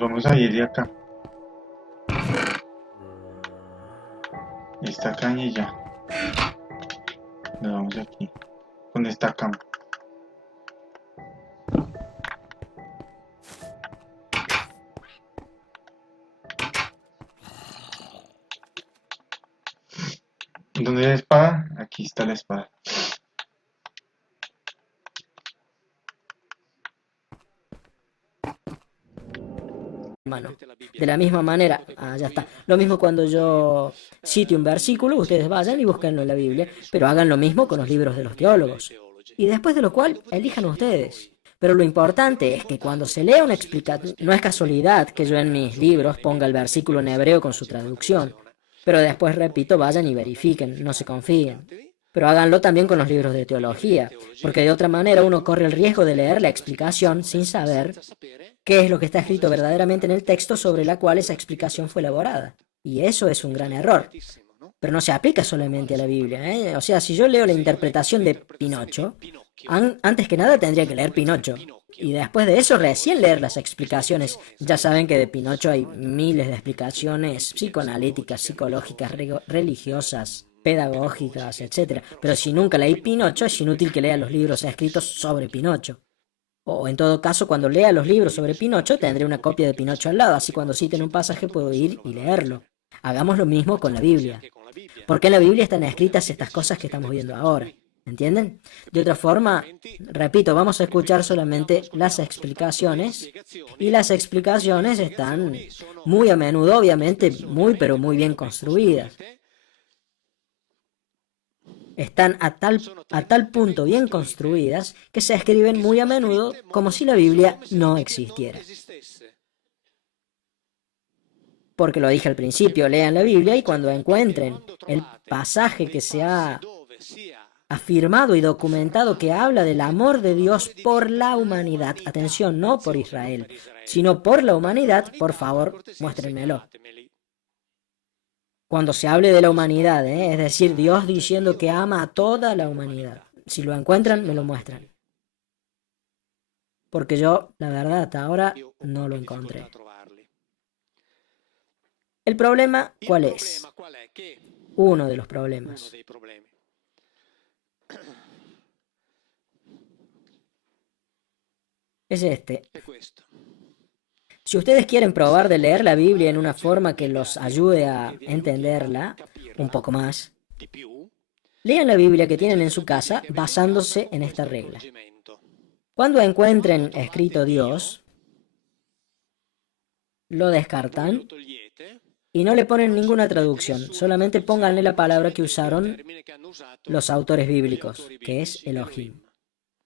Nos vamos a ir de acá. Esta caña y ya. Nos vamos aquí. Con esta cama. ¿Dónde es la espada? Aquí está la espada. Mano. De la misma manera, ya está. Lo mismo cuando yo cite un versículo, ustedes vayan y búsquenlo en la Biblia, pero hagan lo mismo con los libros de los teólogos. Y después de lo cual, elijan ustedes. Pero lo importante es que cuando se lea una explicación, no es casualidad que yo en mis libros ponga el versículo en hebreo con su traducción. Pero después, repito, vayan y verifiquen, no se confíen. Pero háganlo también con los libros de teología, porque de otra manera uno corre el riesgo de leer la explicación sin saber qué es lo que está escrito verdaderamente en el texto sobre la cual esa explicación fue elaborada. Y eso es un gran error. Pero no se aplica solamente a la Biblia, ¿eh? O sea, si yo leo la interpretación de Pinocho, antes que nada tendría que leer Pinocho. Y después de eso recién leer las explicaciones. Ya saben que de Pinocho hay miles de explicaciones psicoanalíticas, psicológicas, religiosas, pedagógicas, etcétera. Pero si nunca leí Pinocho, es inútil que lea los libros escritos sobre Pinocho. O en todo caso, cuando lea los libros sobre Pinocho, tendré una copia de Pinocho al lado, así cuando citen un pasaje puedo ir y leerlo. Hagamos lo mismo con la Biblia. Porque en la Biblia están escritas estas cosas que estamos viendo ahora. ¿Entienden? De otra forma, repito, vamos a escuchar solamente las explicaciones. Y las explicaciones están muy a menudo, obviamente, muy pero muy bien construidas. Están a tal punto bien construidas que se escriben muy a menudo como si la Biblia no existiera. Porque lo dije al principio, lean la Biblia y cuando encuentren el pasaje que se ha afirmado y documentado que habla del amor de Dios por la humanidad, atención, no por Israel, sino por la humanidad, por favor, muéstrenmelo. Cuando se hable de la humanidad, es decir, Dios diciendo que ama a toda la humanidad. Si lo encuentran, me lo muestran. Porque yo, la verdad, hasta ahora no lo encontré. ¿El problema cuál es? Uno de los problemas. Es este. Si ustedes quieren probar de leer la Biblia en una forma que los ayude a entenderla un poco más, lean la Biblia que tienen en su casa basándose en esta regla. Cuando encuentren escrito Dios, lo descartan y no le ponen ninguna traducción, solamente pónganle la palabra que usaron los autores bíblicos, que es Elohim.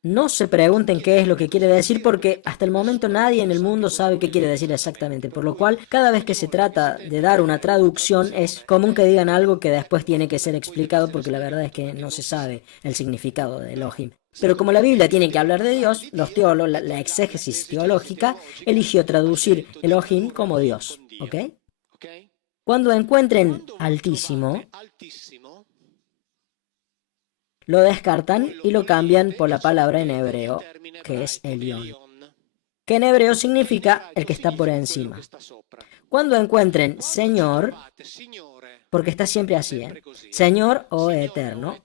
No se pregunten qué es lo que quiere decir porque hasta el momento nadie en el mundo sabe qué quiere decir exactamente, por lo cual cada vez que se trata de dar una traducción es común que digan algo que después tiene que ser explicado porque la verdad es que no se sabe el significado de Elohim. Pero como la Biblia tiene que hablar de Dios, los teólogos, la exégesis teológica eligió traducir Elohim como Dios, ¿ok? Cuando encuentren Altísimo, lo descartan y lo cambian por la palabra en hebreo, que es Elión, que en hebreo significa el que está por encima. Cuando encuentren Señor, porque está siempre así, Señor o Eterno,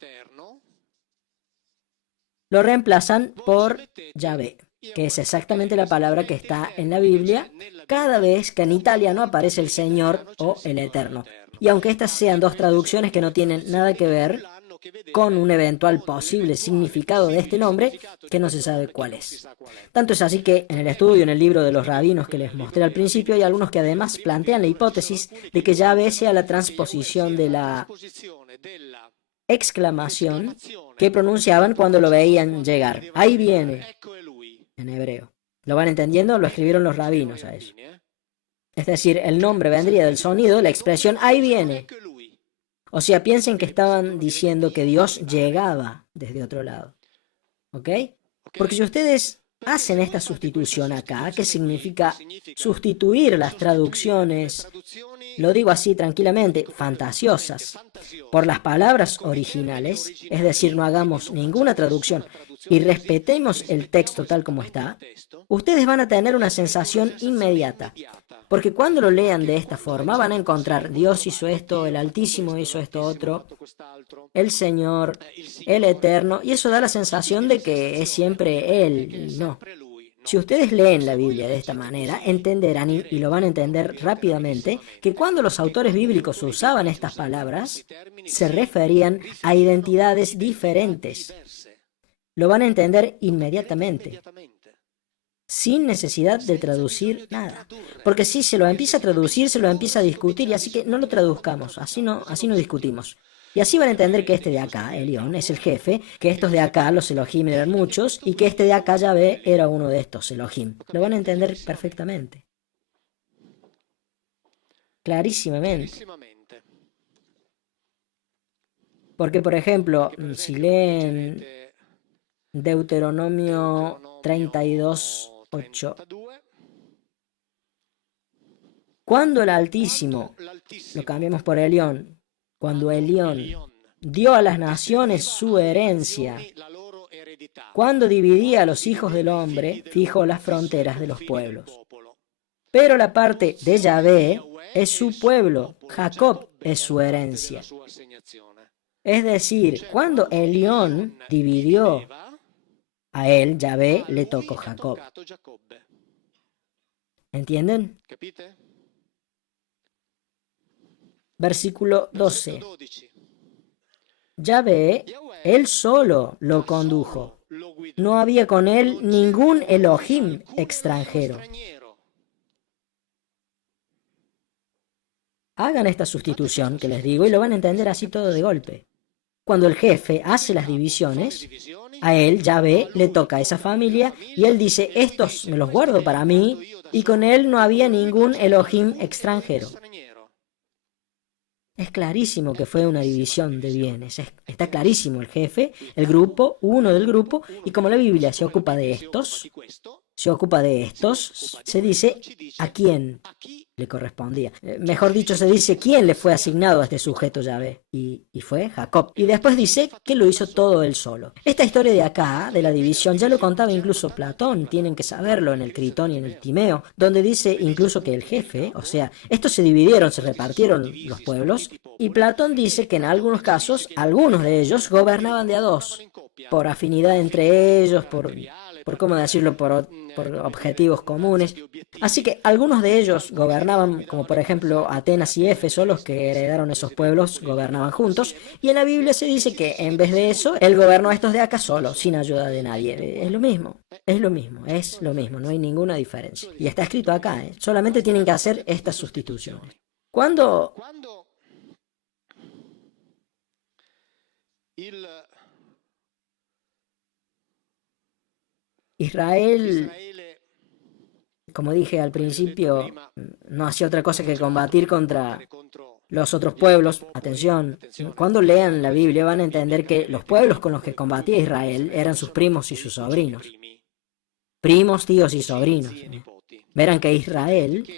lo reemplazan por Yahvé, que es exactamente la palabra que está en la Biblia cada vez que en italiano aparece el Señor o el Eterno. Y aunque estas sean dos traducciones que no tienen nada que ver con un eventual posible significado de este nombre que no se sabe cuál es. Tanto es así que en el estudio, en el libro de los rabinos que les mostré al principio, hay algunos que además plantean la hipótesis de que Yahvé sea la transposición de la exclamación que pronunciaban cuando lo veían llegar. Ahí viene, en hebreo. ¿Lo van entendiendo? Lo escribieron los rabinos a eso. Es decir, el nombre vendría del sonido, la expresión ahí viene. O sea, piensen que estaban diciendo que Dios llegaba desde otro lado. ¿Ok? Porque si ustedes hacen esta sustitución acá, que significa sustituir las traducciones lo digo así tranquilamente, fantasiosas, por las palabras originales, es decir, no hagamos ninguna traducción y respetemos el texto tal como está, ustedes van a tener una sensación inmediata. Porque cuando lo lean de esta forma van a encontrar Dios hizo esto, el Altísimo hizo esto otro, el Señor, el Eterno, y eso da la sensación de que es siempre Él, y no. Si ustedes leen la Biblia de esta manera, entenderán y lo van a entender rápidamente que cuando los autores bíblicos usaban estas palabras, se referían a identidades diferentes. Lo van a entender inmediatamente, sin necesidad de traducir nada. Porque si se lo empieza a traducir, se lo empieza a discutir, y así que no lo traduzcamos, así no discutimos. Y así van a entender que este de acá, Elión, es el jefe, que estos de acá, los Elohim, eran muchos, y que este de acá, Yahvé, era uno de estos Elohim. Lo van a entender perfectamente. Clarísimamente. Porque, por ejemplo, si leen Deuteronomio 32:8, cuando el Altísimo, lo cambiamos por Elión, cuando Elión dio a las naciones su herencia, cuando dividía a los hijos del hombre, fijó las fronteras de los pueblos. Pero la parte de Yahvé es su pueblo, Jacob es su herencia. Es decir, cuando Elión dividió, a él, Yahvé, le tocó Jacob. ¿Entienden? Versículo 12. Yahvé, él solo lo condujo. No había con él ningún Elohim extranjero. Hagan esta sustitución que les digo y lo van a entender así todo de golpe. Cuando el jefe hace las divisiones, a él, Yahvé, le toca a esa familia y él dice, estos me los guardo para mí, y con él no había ningún Elohim extranjero. Es clarísimo que fue una división de bienes. Está clarísimo el jefe, el grupo, uno del grupo, y como la Biblia se ocupa de estos, se dice a quién le correspondía. Mejor dicho, se dice quién le fue asignado a este sujeto Yahvé, y fue Jacob. Y después dice que lo hizo todo él solo. Esta historia de acá, de la división, ya lo contaba incluso Platón, tienen que saberlo en el Critón y en el Timeo, donde dice incluso que el jefe, o sea, estos se dividieron, se repartieron los pueblos, y Platón dice que en algunos casos, algunos de ellos gobernaban de a dos, por afinidad entre ellos, por cómo decirlo, por objetivos comunes. Así que algunos de ellos gobernaban, como por ejemplo Atenas y Éfeso, los que heredaron esos pueblos, gobernaban juntos, y en la Biblia se dice que en vez de eso, él gobernó a estos de acá solo, sin ayuda de nadie. Es lo mismo, no hay ninguna diferencia. Y está escrito acá, solamente tienen que hacer estas sustituciones. Cuando Israel, como dije al principio, no hacía otra cosa que combatir contra los otros pueblos. Atención, cuando lean la Biblia van a entender que los pueblos con los que combatía Israel eran sus primos y sus sobrinos. Primos, tíos y sobrinos. Verán que Israel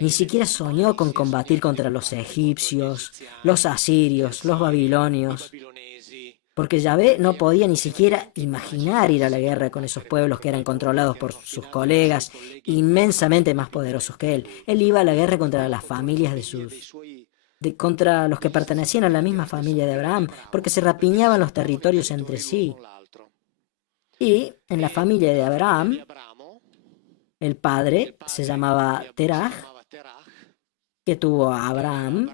ni siquiera soñó con combatir contra los egipcios, los asirios, los babilonios, porque Yahvé no podía ni siquiera imaginar ir a la guerra con esos pueblos que eran controlados por sus colegas, inmensamente más poderosos que él. Él iba a la guerra contra las familias contra los que pertenecían a la misma familia de Abraham, porque se rapiñaban los territorios entre sí. Y en la familia de Abraham, el padre se llamaba Teraj, que tuvo a Abraham,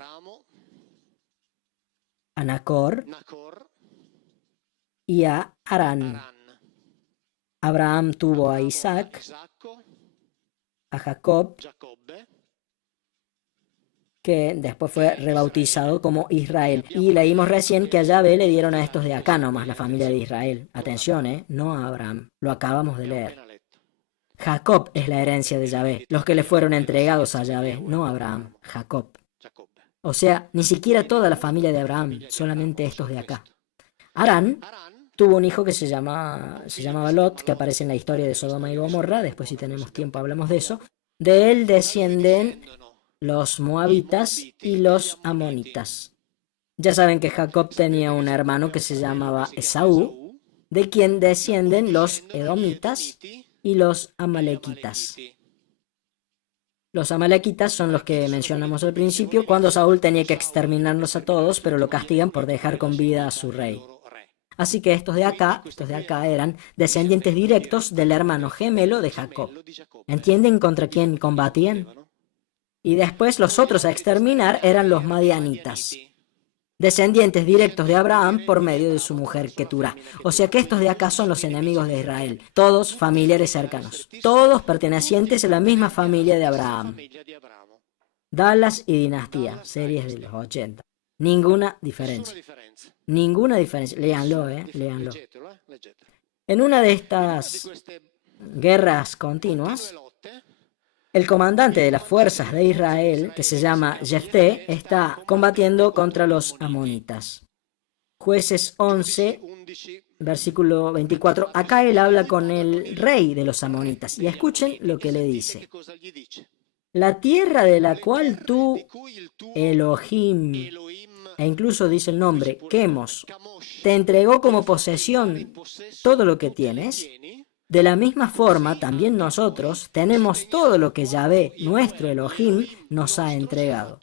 a Nacor y a Harán. Abraham tuvo a Isaac, a Jacob, que después fue rebautizado como Israel. Y leímos recién que a Yahvé le dieron a estos de acá nomás, la familia de Israel. Atención, no a Abraham, lo acabamos de leer. Jacob es la herencia de Yahvé, los que le fueron entregados a Yahvé, no a Abraham, Jacob. O sea, ni siquiera toda la familia de Abraham, solamente estos de acá. Harán tuvo un hijo que se llamaba Lot, que aparece en la historia de Sodoma y Gomorra. Después, si tenemos tiempo, hablamos de eso. De él descienden los moabitas y los amonitas. Ya saben que Jacob tenía un hermano que se llamaba Esaú, de quien descienden los edomitas y los amalequitas. Los amalequitas son los que mencionamos al principio, cuando Saúl tenía que exterminarlos a todos, pero lo castigan por dejar con vida a su rey. Así que estos de acá eran descendientes directos del hermano gemelo de Jacob. ¿Entienden contra quién combatían? Y después los otros a exterminar eran los madianitas, descendientes directos de Abraham por medio de su mujer Keturá. O sea que estos de acá son los enemigos de Israel, todos familiares cercanos, todos pertenecientes a la misma familia de Abraham. Dallas y Dinastía, series de los 80. Ninguna diferencia. Ninguna diferencia. Léanlo, léanlo. En una de estas guerras continuas, el comandante de las fuerzas de Israel, que se llama Jefté, está combatiendo contra los amonitas. Jueces 11, versículo 24. Acá él habla con el rey de los amonitas. Y escuchen lo que le dice. La tierra de la cual tú, Elohim, e incluso dice el nombre, Quemos, te entregó como posesión todo lo que tienes. De la misma forma, también nosotros tenemos todo lo que Yahvé, nuestro Elohim, nos ha entregado.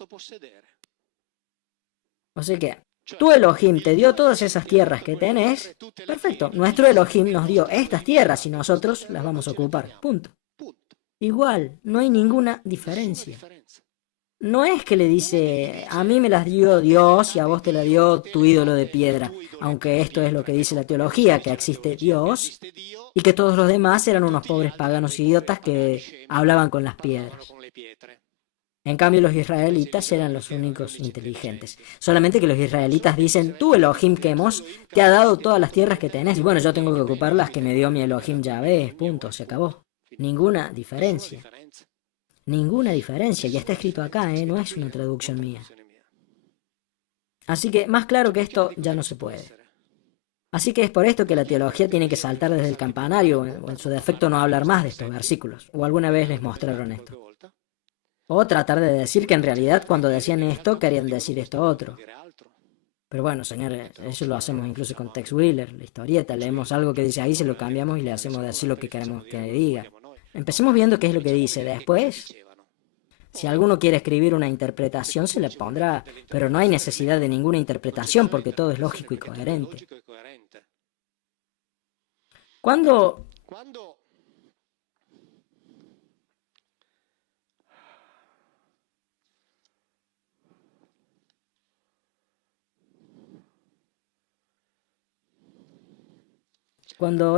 O sea que, tu Elohim te dio todas esas tierras que tenés. Perfecto, nuestro Elohim nos dio estas tierras y nosotros las vamos a ocupar. Punto. Igual, no hay ninguna diferencia. No es que le dice, a mí me las dio Dios y a vos te la dio tu ídolo de piedra, aunque esto es lo que dice la teología, que existe Dios y que todos los demás eran unos pobres paganos idiotas que hablaban con las piedras. En cambio, los israelitas eran los únicos inteligentes. Solamente que los israelitas dicen, tú Elohim Quemos te ha dado todas las tierras que tenés, y bueno, yo tengo que ocupar las que me dio mi Elohim Yahvé, punto, se acabó. Ninguna diferencia. Ninguna diferencia, ya está escrito acá, no es una traducción mía. Así que más claro que esto ya no se puede. Así que es por esto que la teología tiene que saltar desde el campanario, o en su defecto no hablar más de estos versículos, o alguna vez les mostraron esto. O tratar de decir que en realidad cuando decían esto querían decir esto otro. Pero bueno, señores, eso lo hacemos incluso con Tex Wheeler, la historieta, leemos algo que dice ahí, se lo cambiamos y le hacemos decir lo que queremos que diga. Empecemos viendo qué es lo que dice. Después, si alguno quiere escribir una interpretación, se le pondrá, pero no hay necesidad de ninguna interpretación porque todo es lógico y coherente. Cuando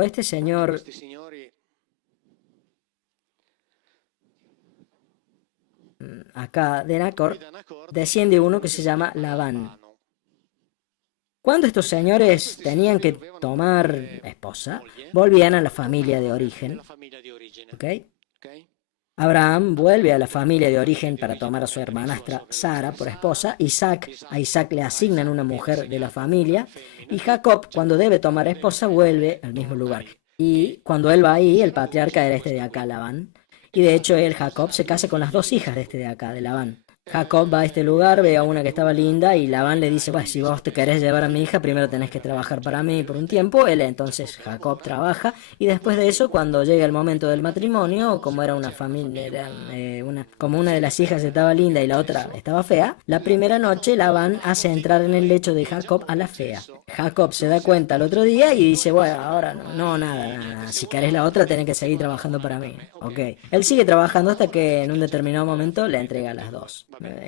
este señor acá de Nacor, desciende uno que se llama Labán. Cuando estos señores tenían que tomar esposa, volvían a la familia de origen. ¿Ok? Abraham vuelve a la familia de origen para tomar a su hermanastra Sara por esposa. A Isaac le asignan una mujer de la familia. Y Jacob, cuando debe tomar esposa, vuelve al mismo lugar. Y cuando él va ahí, el patriarca era este de acá, Labán. Y de hecho, Jacob, se casa con las dos hijas de este de acá, de Labán. Jacob va a este lugar, ve a una que estaba linda y Labán le dice, pues si vos te querés llevar a mi hija, primero tenés que trabajar para mí por un tiempo. Entonces Jacob trabaja y después de eso, cuando llega el momento del matrimonio, como era una familia, como una de las hijas estaba linda y la otra estaba fea, la primera noche Labán hace entrar en el lecho de Jacob a la fea. Jacob se da cuenta el otro día y dice, bueno, ahora nada, si querés la otra tenés que seguir trabajando para mí. Ok. Él sigue trabajando hasta que en un determinado momento le entrega a las dos.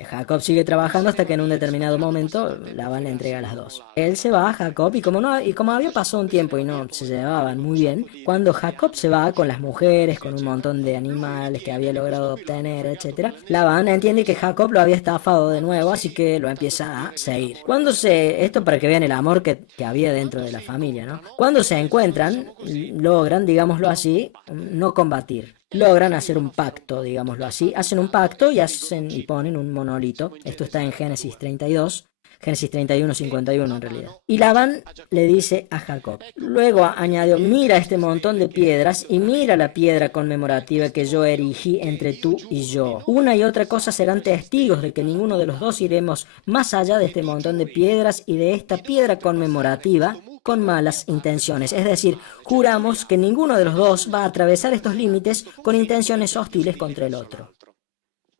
Jacob sigue trabajando hasta que en un determinado momento Labán le entrega a las dos. Él se va, Jacob, y como había pasado un tiempo y no se llevaban muy bien, cuando Jacob se va con las mujeres, con un montón de animales que había logrado obtener, etc., Labán entiende que Jacob lo había estafado de nuevo, así que lo empieza a seguir. Esto para que vean el amor que había dentro de la familia, ¿no? Cuando se encuentran, logran, digámoslo así, no combatir. Logran hacer un pacto, digámoslo así. Hacen un pacto y ponen un monolito. Esto está en Génesis 32. Génesis 31, 51 en realidad. Y Labán le dice a Jacob. Luego añadió, mira este montón de piedras y mira la piedra conmemorativa que yo erigí entre tú y yo. Una y otra cosa serán testigos de que ninguno de los dos iremos más allá de este montón de piedras y de esta piedra conmemorativa con malas intenciones. Es decir, juramos que ninguno de los dos va a atravesar estos límites con intenciones hostiles contra el otro.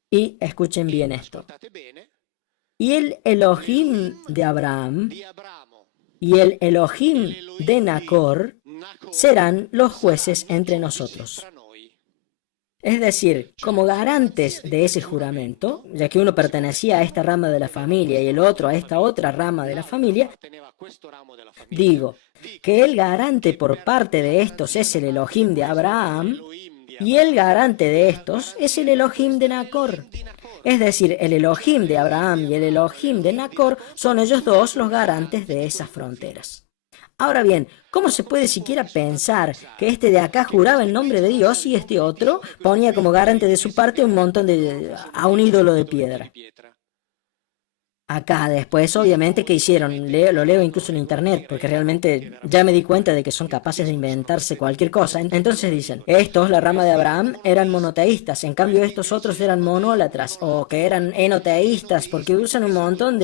Y escuchen bien esto. Y el Elohim de Abraham y el Elohim de Nacor serán los jueces entre nosotros. Es decir, como garantes de ese juramento, ya que uno pertenecía a esta rama de la familia y el otro a esta otra rama de la familia, digo que el garante por parte de estos es el Elohim de Abraham y el garante de estos es el Elohim de Nacor. Es decir, el Elohim de Abraham y el Elohim de Nacor son ellos dos los garantes de esas fronteras. Ahora bien, ¿cómo se puede siquiera pensar que este de acá juraba en nombre de Dios y este otro ponía como garante de su parte a un ídolo de piedra? Acá después, obviamente, ¿qué hicieron? Lo leo incluso en internet, porque realmente ya me di cuenta de que son capaces de inventarse cualquier cosa. Entonces dicen, estos, la rama de Abraham, eran monoteístas, en cambio estos otros eran monólatras, o que eran enoteístas, porque usan un montón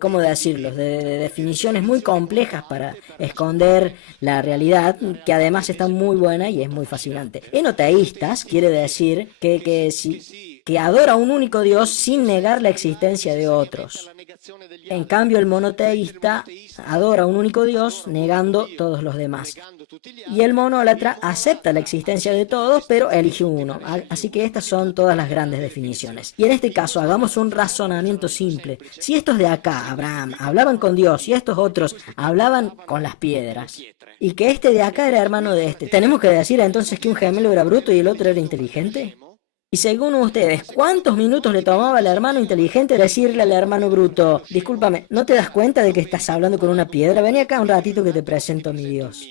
¿cómo decirlo?, de definiciones muy complejas para esconder la realidad, que además está muy buena y es muy fascinante. Enoteístas quiere decir que adora a un único Dios sin negar la existencia de otros. En cambio, el monoteísta adora a un único Dios negando todos los demás. Y el monólatra acepta la existencia de todos, pero elige uno. Así que estas son todas las grandes definiciones. Y en este caso, hagamos un razonamiento simple. Si estos de acá, Abraham, hablaban con Dios y estos otros hablaban con las piedras, y que este de acá era hermano de este, ¿tenemos que decir entonces que un gemelo era bruto y el otro era inteligente? Y según ustedes, ¿cuántos minutos le tomaba al hermano inteligente decirle al hermano bruto, discúlpame, ¿no te das cuenta de que estás hablando con una piedra? Vení acá un ratito que te presento a mi Dios.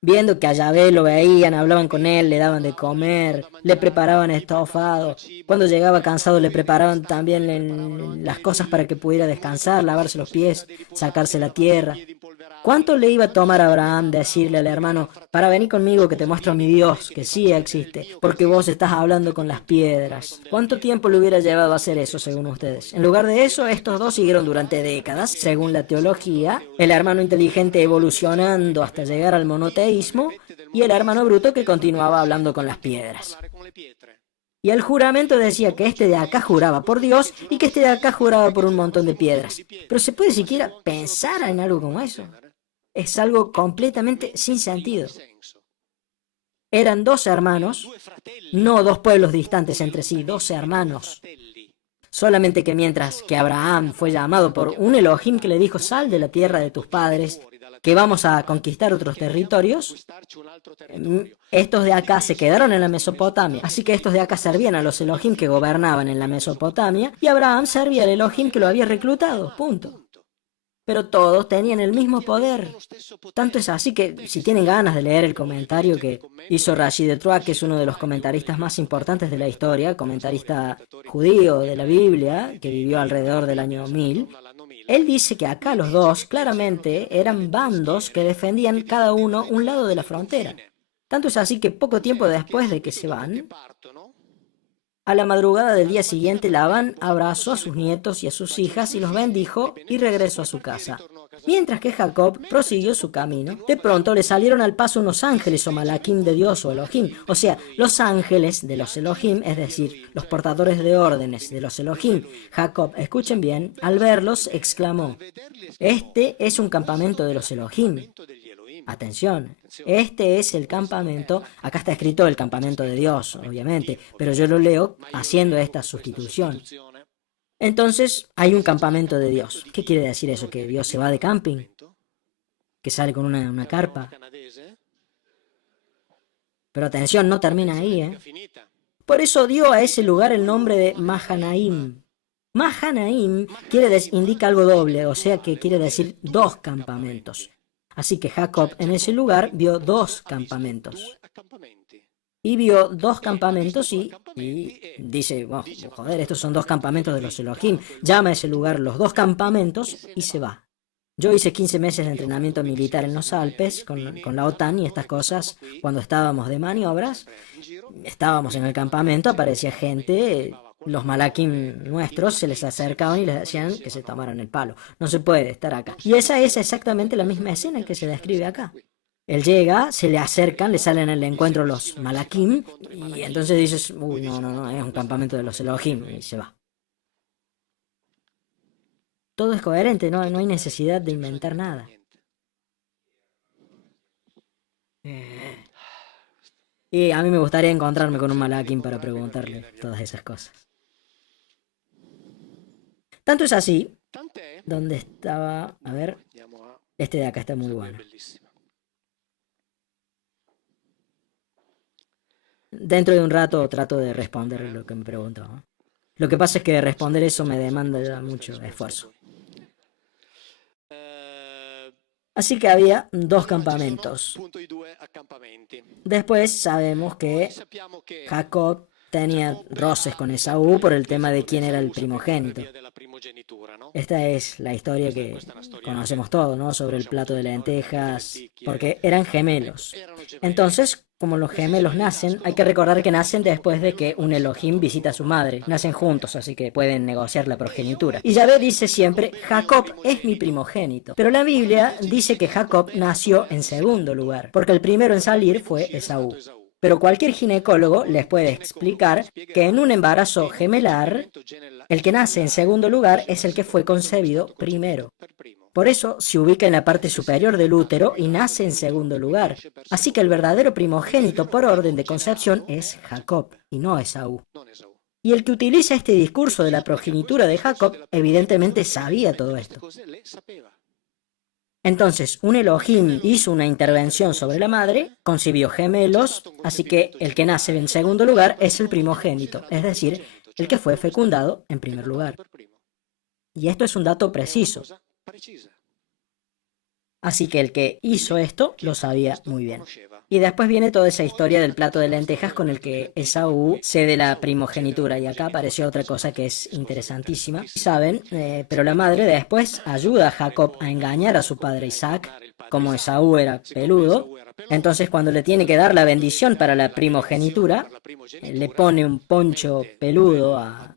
Viendo que a Yahvé lo veían, hablaban con él, le daban de comer, le preparaban estofado. Cuando llegaba cansado le preparaban también las cosas para que pudiera descansar, lavarse los pies, sacarse la tierra. ¿Cuánto le iba a tomar a Abraham decirle al hermano, para venir conmigo que te muestro a mi Dios, que sí existe, porque vos estás hablando con las piedras? ¿Cuánto tiempo le hubiera llevado a hacer eso, según ustedes? En lugar de eso, estos dos siguieron durante décadas, según la teología, el hermano inteligente evolucionando hasta llegar al monoteísmo y el hermano bruto que continuaba hablando con las piedras. Y el juramento decía que este de acá juraba por Dios y que este de acá juraba por un montón de piedras. ¿Pero se puede siquiera pensar en algo como eso? Es algo completamente sin sentido. Eran dos hermanos, no dos pueblos distantes entre sí, dos hermanos. Solamente que mientras que Abraham fue llamado por un Elohim que le dijo, sal de la tierra de tus padres, que vamos a conquistar otros territorios, estos de acá se quedaron en la Mesopotamia. Así que estos de acá servían a los Elohim que gobernaban en la Mesopotamia y Abraham servía al Elohim que lo había reclutado, punto. Pero todos tenían el mismo poder. Tanto es así que, si tienen ganas de leer el comentario que hizo Rashi de Troa, que es uno de los comentaristas más importantes de la historia, comentarista judío de la Biblia, que vivió alrededor del año 1000, él dice que acá los dos claramente eran bandos que defendían cada uno un lado de la frontera. Tanto es así que poco tiempo después de que se van, a la madrugada del día siguiente, Labán abrazó a sus nietos y a sus hijas y los bendijo y regresó a su casa. Mientras que Jacob prosiguió su camino, de pronto le salieron al paso unos ángeles o malaquim de Dios o Elohim, o sea, los ángeles de los Elohim, es decir, los portadores de órdenes de los Elohim. Jacob, escuchen bien, al verlos exclamó, este es un campamento de los Elohim. Atención, este es el campamento, acá está escrito el campamento de Dios, obviamente, pero yo lo leo haciendo esta sustitución. Entonces, hay un campamento de Dios. ¿Qué quiere decir eso? ¿Que Dios se va de camping? ¿Que sale con una carpa? Pero atención, no termina ahí, ¿eh? Por eso dio a ese lugar el nombre de Mahanaim. Mahanaim indica algo doble, o sea que quiere decir dos campamentos. Así que Jacob en ese lugar vio dos campamentos. y vio dos campamentos y dice, "Oh, joder, estos son dos campamentos de los Elohim". Llama a ese lugar los dos campamentos y se va. Yo hice 15 meses de entrenamiento militar en los Alpes con la OTAN y estas cosas. Cuando estábamos de maniobras, estábamos en el campamento, aparecía gente, los malaquim nuestros se les acercaban y les decían que se tomaran el palo. No se puede estar acá. Y esa es exactamente la misma escena que se describe acá. Él llega, se le acercan, le salen al encuentro los malaquim y entonces dices, uy, no, no, no, es un campamento de los Elohim y se va. Todo es coherente, no hay necesidad de inventar nada. Y a mí me gustaría encontrarme con un malaquim para preguntarle todas esas cosas. Tanto es así, donde estaba, a ver, este de acá está muy bueno. Dentro de un rato trato de responder lo que me preguntó, ¿no? Lo que pasa es que responder eso me demanda ya mucho esfuerzo. Así que había dos campamentos. Después sabemos que Jacob tenía roces con Esaú por el tema de quién era el primogénito. Esta es la historia que conocemos todos, ¿no? Sobre el plato de lentejas, porque eran gemelos. Entonces, como los gemelos nacen, hay que recordar que nacen después de que un Elohim visita a su madre. Nacen juntos, así que pueden negociar la progenitura. Y Yahvé dice siempre, Jacob es mi primogénito. Pero la Biblia dice que Jacob nació en segundo lugar, porque el primero en salir fue Esaú. Pero cualquier ginecólogo les puede explicar que en un embarazo gemelar, el que nace en segundo lugar es el que fue concebido primero. Por eso se ubica en la parte superior del útero y nace en segundo lugar. Así que el verdadero primogénito por orden de concepción es Jacob y no Esaú. Y el que utiliza este discurso de la progenitura de Jacob evidentemente sabía todo esto. Entonces, un Elohim hizo una intervención sobre la madre, concibió gemelos, así que el que nace en segundo lugar es el primogénito, es decir, el que fue fecundado en primer lugar. Y esto es un dato preciso. Así que el que hizo esto lo sabía muy bien. Y después viene toda esa historia del plato de lentejas con el que Esaú cede la primogenitura. Y acá apareció otra cosa que es interesantísima. Saben, pero la madre después ayuda a Jacob a engañar a su padre Isaac, como Esaú era peludo. Entonces cuando le tiene que dar la bendición para la primogenitura, le pone un poncho peludo a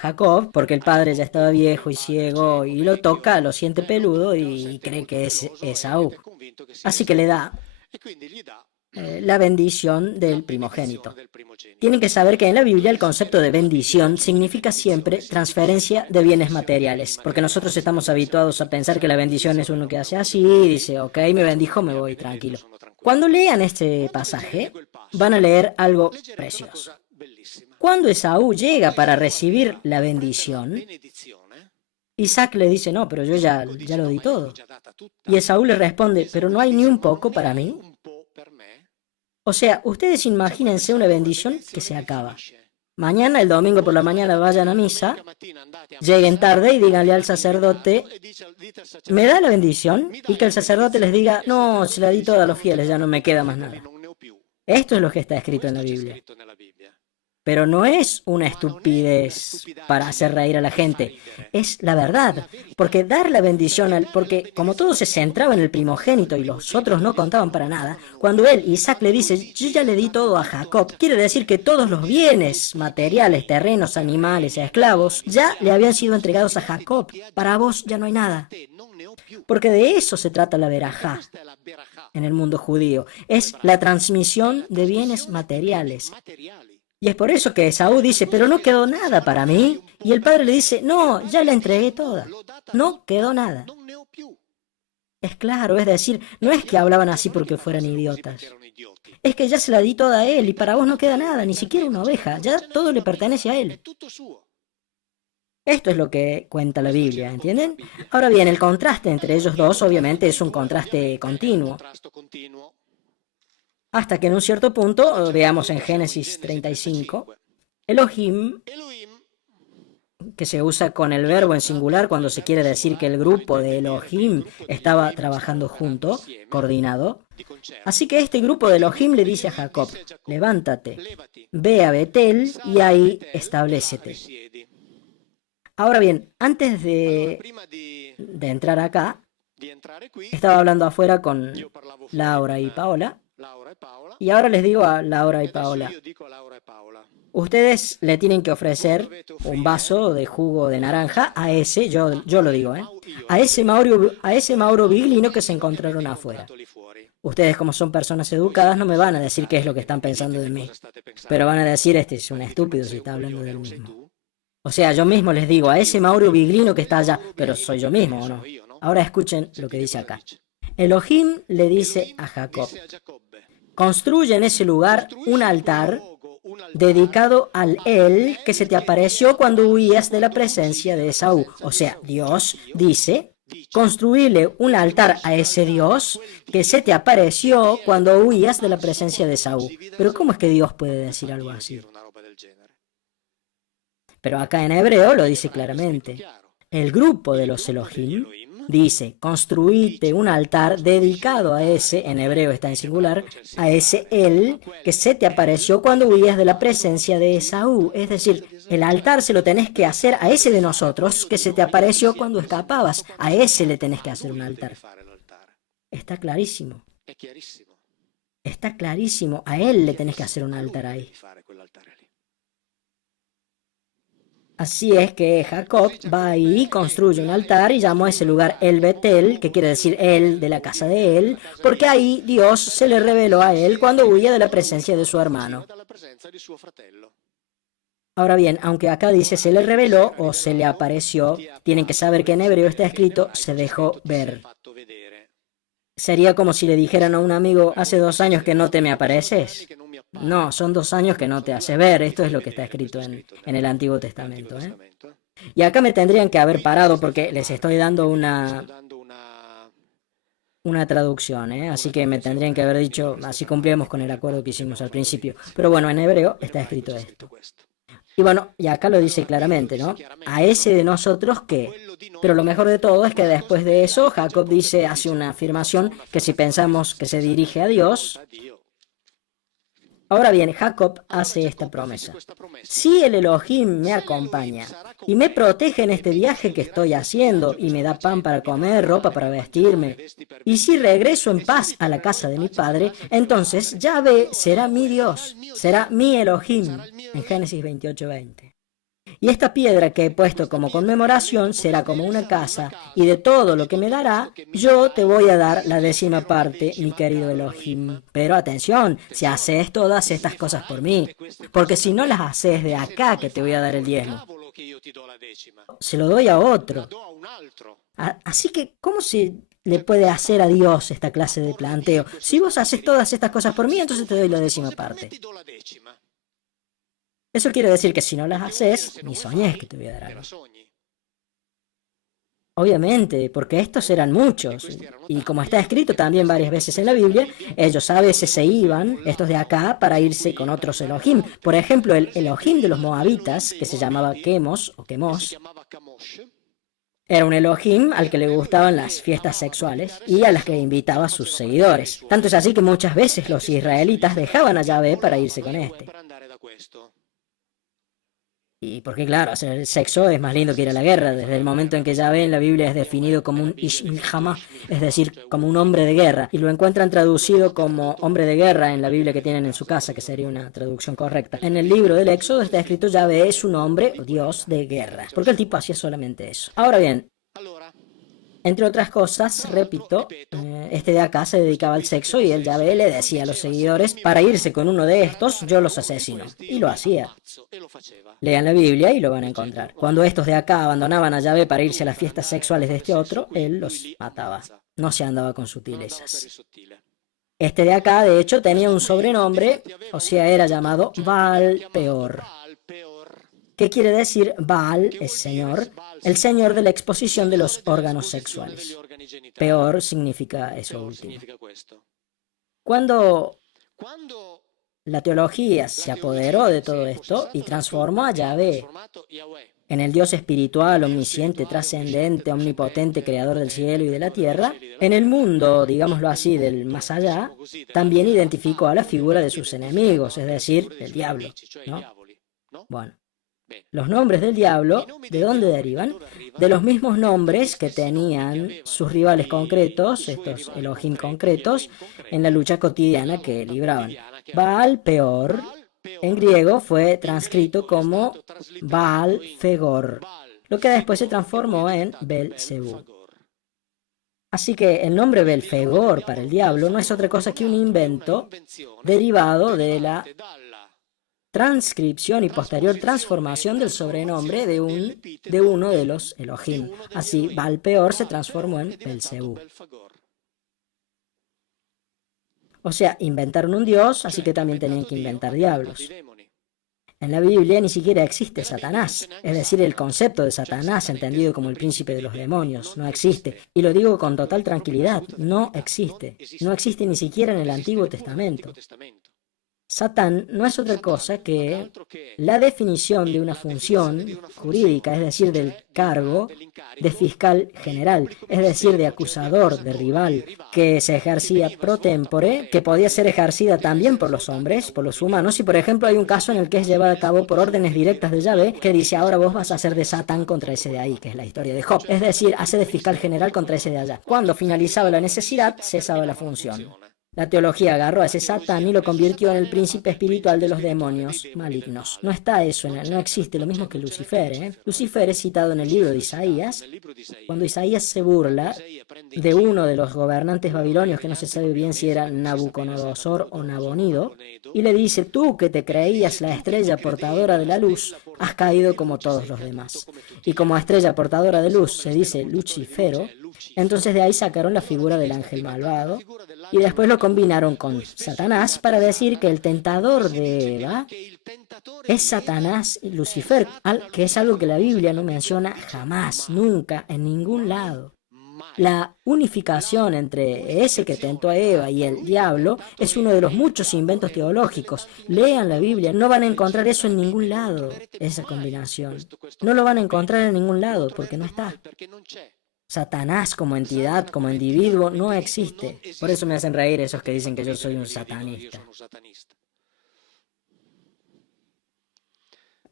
Jacob, porque el padre ya estaba viejo y ciego, y lo toca, lo siente peludo y cree que es Esaú. Así que le da la bendición del primogénito. Tienen que saber que en la Biblia el concepto de bendición significa siempre transferencia de bienes materiales, porque nosotros estamos habituados a pensar que la bendición es uno que hace así y dice, ok, me bendijo, me voy tranquilo. Cuando lean este pasaje, van a leer algo precioso. Cuando Esaú llega para recibir la bendición, Isaac le dice, no, pero yo ya lo di todo. Y Esaú le responde, pero no hay ni un poco para mí. O sea, ustedes imagínense una bendición que se acaba. Mañana, el domingo por la mañana, vayan a misa, lleguen tarde y díganle al sacerdote, ¿me da la bendición? Y que el sacerdote les diga, no, se la di toda a los fieles, ya no me queda más nada. Esto es lo que está escrito en la Biblia. Pero no es una estupidez para hacer reír a la gente, es la verdad. Porque dar la bendición porque como todo se centraba en el primogénito y los otros no contaban para nada, cuando Isaac le dice, yo ya le di todo a Jacob, quiere decir que todos los bienes materiales, terrenos, animales, esclavos, ya le habían sido entregados a Jacob. Para vos ya no hay nada. Porque de eso se trata la verajá en el mundo judío. Es la transmisión de bienes materiales. Y es por eso que Esaú dice, pero no quedó nada para mí. Y el padre le dice, no, ya la entregué toda. No quedó nada. Es claro, es decir, no es que hablaban así porque fueran idiotas. Es que ya se la di toda a él y para vos no queda nada, ni siquiera una oveja. Ya todo le pertenece a él. Esto es lo que cuenta la Biblia, ¿entienden? Ahora bien, el contraste entre ellos dos obviamente es un contraste continuo. Hasta que en un cierto punto, veamos en Génesis 35, Elohim que se usa con el verbo en singular cuando se quiere decir que el grupo de Elohim estaba trabajando junto, coordinado. Así que este grupo de Elohim le dice a Jacob, levántate, ve a Betel y ahí establécete. Ahora bien, antes de entrar acá, estaba hablando afuera con Laura y Paola, y ahora les digo a Laura y Paola, ustedes le tienen que ofrecer un vaso de jugo de naranja a ese, yo lo digo, a ese Mauro Biglino que se encontraron afuera. Ustedes, como son personas educadas, no me van a decir qué es lo que están pensando de mí, pero van a decir, este es un estúpido si está hablando del mismo. O sea, yo mismo les digo a ese Mauro Biglino que está allá, pero soy yo mismo, ¿o no? Ahora escuchen lo que dice acá. Elohim le dice a Jacob, construye en ese lugar un altar dedicado al él que se te apareció cuando huías de la presencia de Esaú. O sea, Dios dice, construirle un altar a ese Dios que se te apareció cuando huías de la presencia de Esaú. Pero ¿cómo es que Dios puede decir algo así? Pero acá en hebreo lo dice claramente. El grupo de los Elohim dice, construite un altar dedicado a ese, en hebreo está en singular, a ese él que se te apareció cuando huías de la presencia de Esaú. Es decir, el altar se lo tenés que hacer a ese de nosotros que se te apareció cuando escapabas. A ese le tenés que hacer un altar. Está clarísimo. Está clarísimo. A él le tenés que hacer un altar ahí. Así es que Jacob va ahí, construye un altar y llamó a ese lugar El Betel, que quiere decir él de la casa de él, porque ahí Dios se le reveló a él cuando huía de la presencia de su hermano. Ahora bien, aunque acá dice se le reveló o se le apareció, tienen que saber que en hebreo está escrito se dejó ver. Sería como si le dijeran a un amigo, hace 2 años que no te me apareces. No, son 2 años que no te hace ver. Esto es lo que está escrito en el Antiguo Testamento. Y acá me tendrían que haber parado porque les estoy dando una traducción, así que me tendrían que haber dicho, así cumplíamos con el acuerdo que hicimos al principio. Pero bueno, en hebreo está escrito esto. Y bueno, y acá lo dice claramente, ¿no? A ese de nosotros que. Pero lo mejor de todo es que después de eso, Jacob hace una afirmación que si pensamos que se dirige a Dios. Ahora bien, Jacob hace esta promesa. Si el Elohim me acompaña y me protege en este viaje que estoy haciendo y me da pan para comer, ropa para vestirme, y si regreso en paz a la casa de mi padre, entonces Yahvé será mi Dios, será mi Elohim, en Génesis 28:20. Y esta piedra que he puesto como conmemoración será como una casa, y de todo lo que me dará, yo te voy a dar la 10ª parte, mi querido Elohim. Pero atención, si haces todas estas cosas por mí, porque si no las haces de acá que te voy a dar el 10º, se lo doy a otro. Así que, ¿cómo se le puede hacer a Dios esta clase de planteo? Si vos haces todas estas cosas por mí, entonces te doy la 10ª parte. Eso quiere decir que si no las haces, ni soñés que te voy a dar algo. Obviamente, porque estos eran muchos. Y como está escrito también varias veces en la Biblia, ellos a veces se iban, estos de acá, para irse con otros Elohim. Por ejemplo, el Elohim de los moabitas, que se llamaba Chemos o Chemos, era un Elohim al que le gustaban las fiestas sexuales y a las que invitaba a sus seguidores. Tanto es así que muchas veces los israelitas dejaban a Yahvé para irse con este. Y porque claro, hacer el sexo es más lindo que ir a la guerra. Desde el momento en que Yahvé en la Biblia es definido como un Ish Milchama, es decir, como un hombre de guerra, y lo encuentran traducido como hombre de guerra en la Biblia que tienen en su casa, que sería una traducción correcta. En el libro del Éxodo está escrito Yahvé es un hombre o Dios de guerra, porque el tipo hacía solamente eso. Ahora bien, entre otras cosas, repito, este de acá se dedicaba al sexo y el Yahvé le decía a los seguidores, para irse con uno de estos, yo los asesino. Y lo hacía. Lean la Biblia y lo van a encontrar. Cuando estos de acá abandonaban a Yahvé para irse a las fiestas sexuales de este otro, él los mataba. No se andaba con sutilezas. Este de acá, de hecho, tenía un sobrenombre, o sea, era llamado Baal Peor. ¿Qué quiere decir? Baal es Señor, el Señor de la exposición de los órganos sexuales. Peor significa eso último. Cuando La teología se apoderó de todo esto y transformó a Yahvé en el Dios espiritual, omnisciente, trascendente, omnipotente, creador del cielo y de la tierra. En el mundo, digámoslo así, del más allá, también identificó a la figura de sus enemigos, es decir, el diablo, ¿no? Bueno, los nombres del diablo, ¿de dónde derivan? De los mismos nombres que tenían sus rivales concretos, estos Elohim concretos, en la lucha cotidiana que libraban. Baal Peor, en griego, fue transcrito como Baal Fegor, lo que después se transformó en Belzebú. Así que el nombre Belfegor para el diablo no es otra cosa que un invento derivado de la transcripción y posterior transformación del sobrenombre de uno de los Elohim. Así, Baal Peor se transformó en Belzebú. O sea, inventaron un dios, así que también tenían que inventar diablos. En la Biblia ni siquiera existe Satanás, es decir, el concepto de Satanás entendido como el príncipe de los demonios, no existe. Y lo digo con total tranquilidad, no existe. No existe ni siquiera en el Antiguo Testamento. Satán no es otra cosa que la definición de una función jurídica, es decir, del cargo de fiscal general, es decir, de acusador, de rival, que se ejercía pro tempore, que podía ser ejercida también por los hombres, por los humanos, y por ejemplo hay un caso en el que es llevado a cabo por órdenes directas de Yahvé, que dice, ahora vos vas a hacer de Satán contra ese de ahí, que es la historia de Job, es decir, hace de fiscal general contra ese de allá. Cuando finalizaba la necesidad, cesaba la función. La teología agarró a ese Satán y lo convirtió en el príncipe espiritual de los demonios malignos. No está eso en él, no existe, lo mismo que Lucifer. Lucifer es citado en el libro de Isaías, cuando Isaías se burla de uno de los gobernantes babilonios, que no se sabe bien si era Nabucodonosor o Nabonido, y le dice, tú que te creías la estrella portadora de la luz, has caído como todos los demás. Y como estrella portadora de luz se dice Lucifero, entonces de ahí sacaron la figura del ángel malvado y después lo combinaron con Satanás para decir que el tentador de Eva es Satanás y Lucifer, que es algo que la Biblia no menciona jamás, nunca, en ningún lado. La unificación entre ese que tentó a Eva y el diablo es uno de los muchos inventos teológicos. Lean la Biblia, no van a encontrar eso en ningún lado, esa combinación. No lo van a encontrar en ningún lado porque no está. Satanás como entidad, como individuo, no existe. Por eso me hacen reír esos que dicen que yo soy un satanista.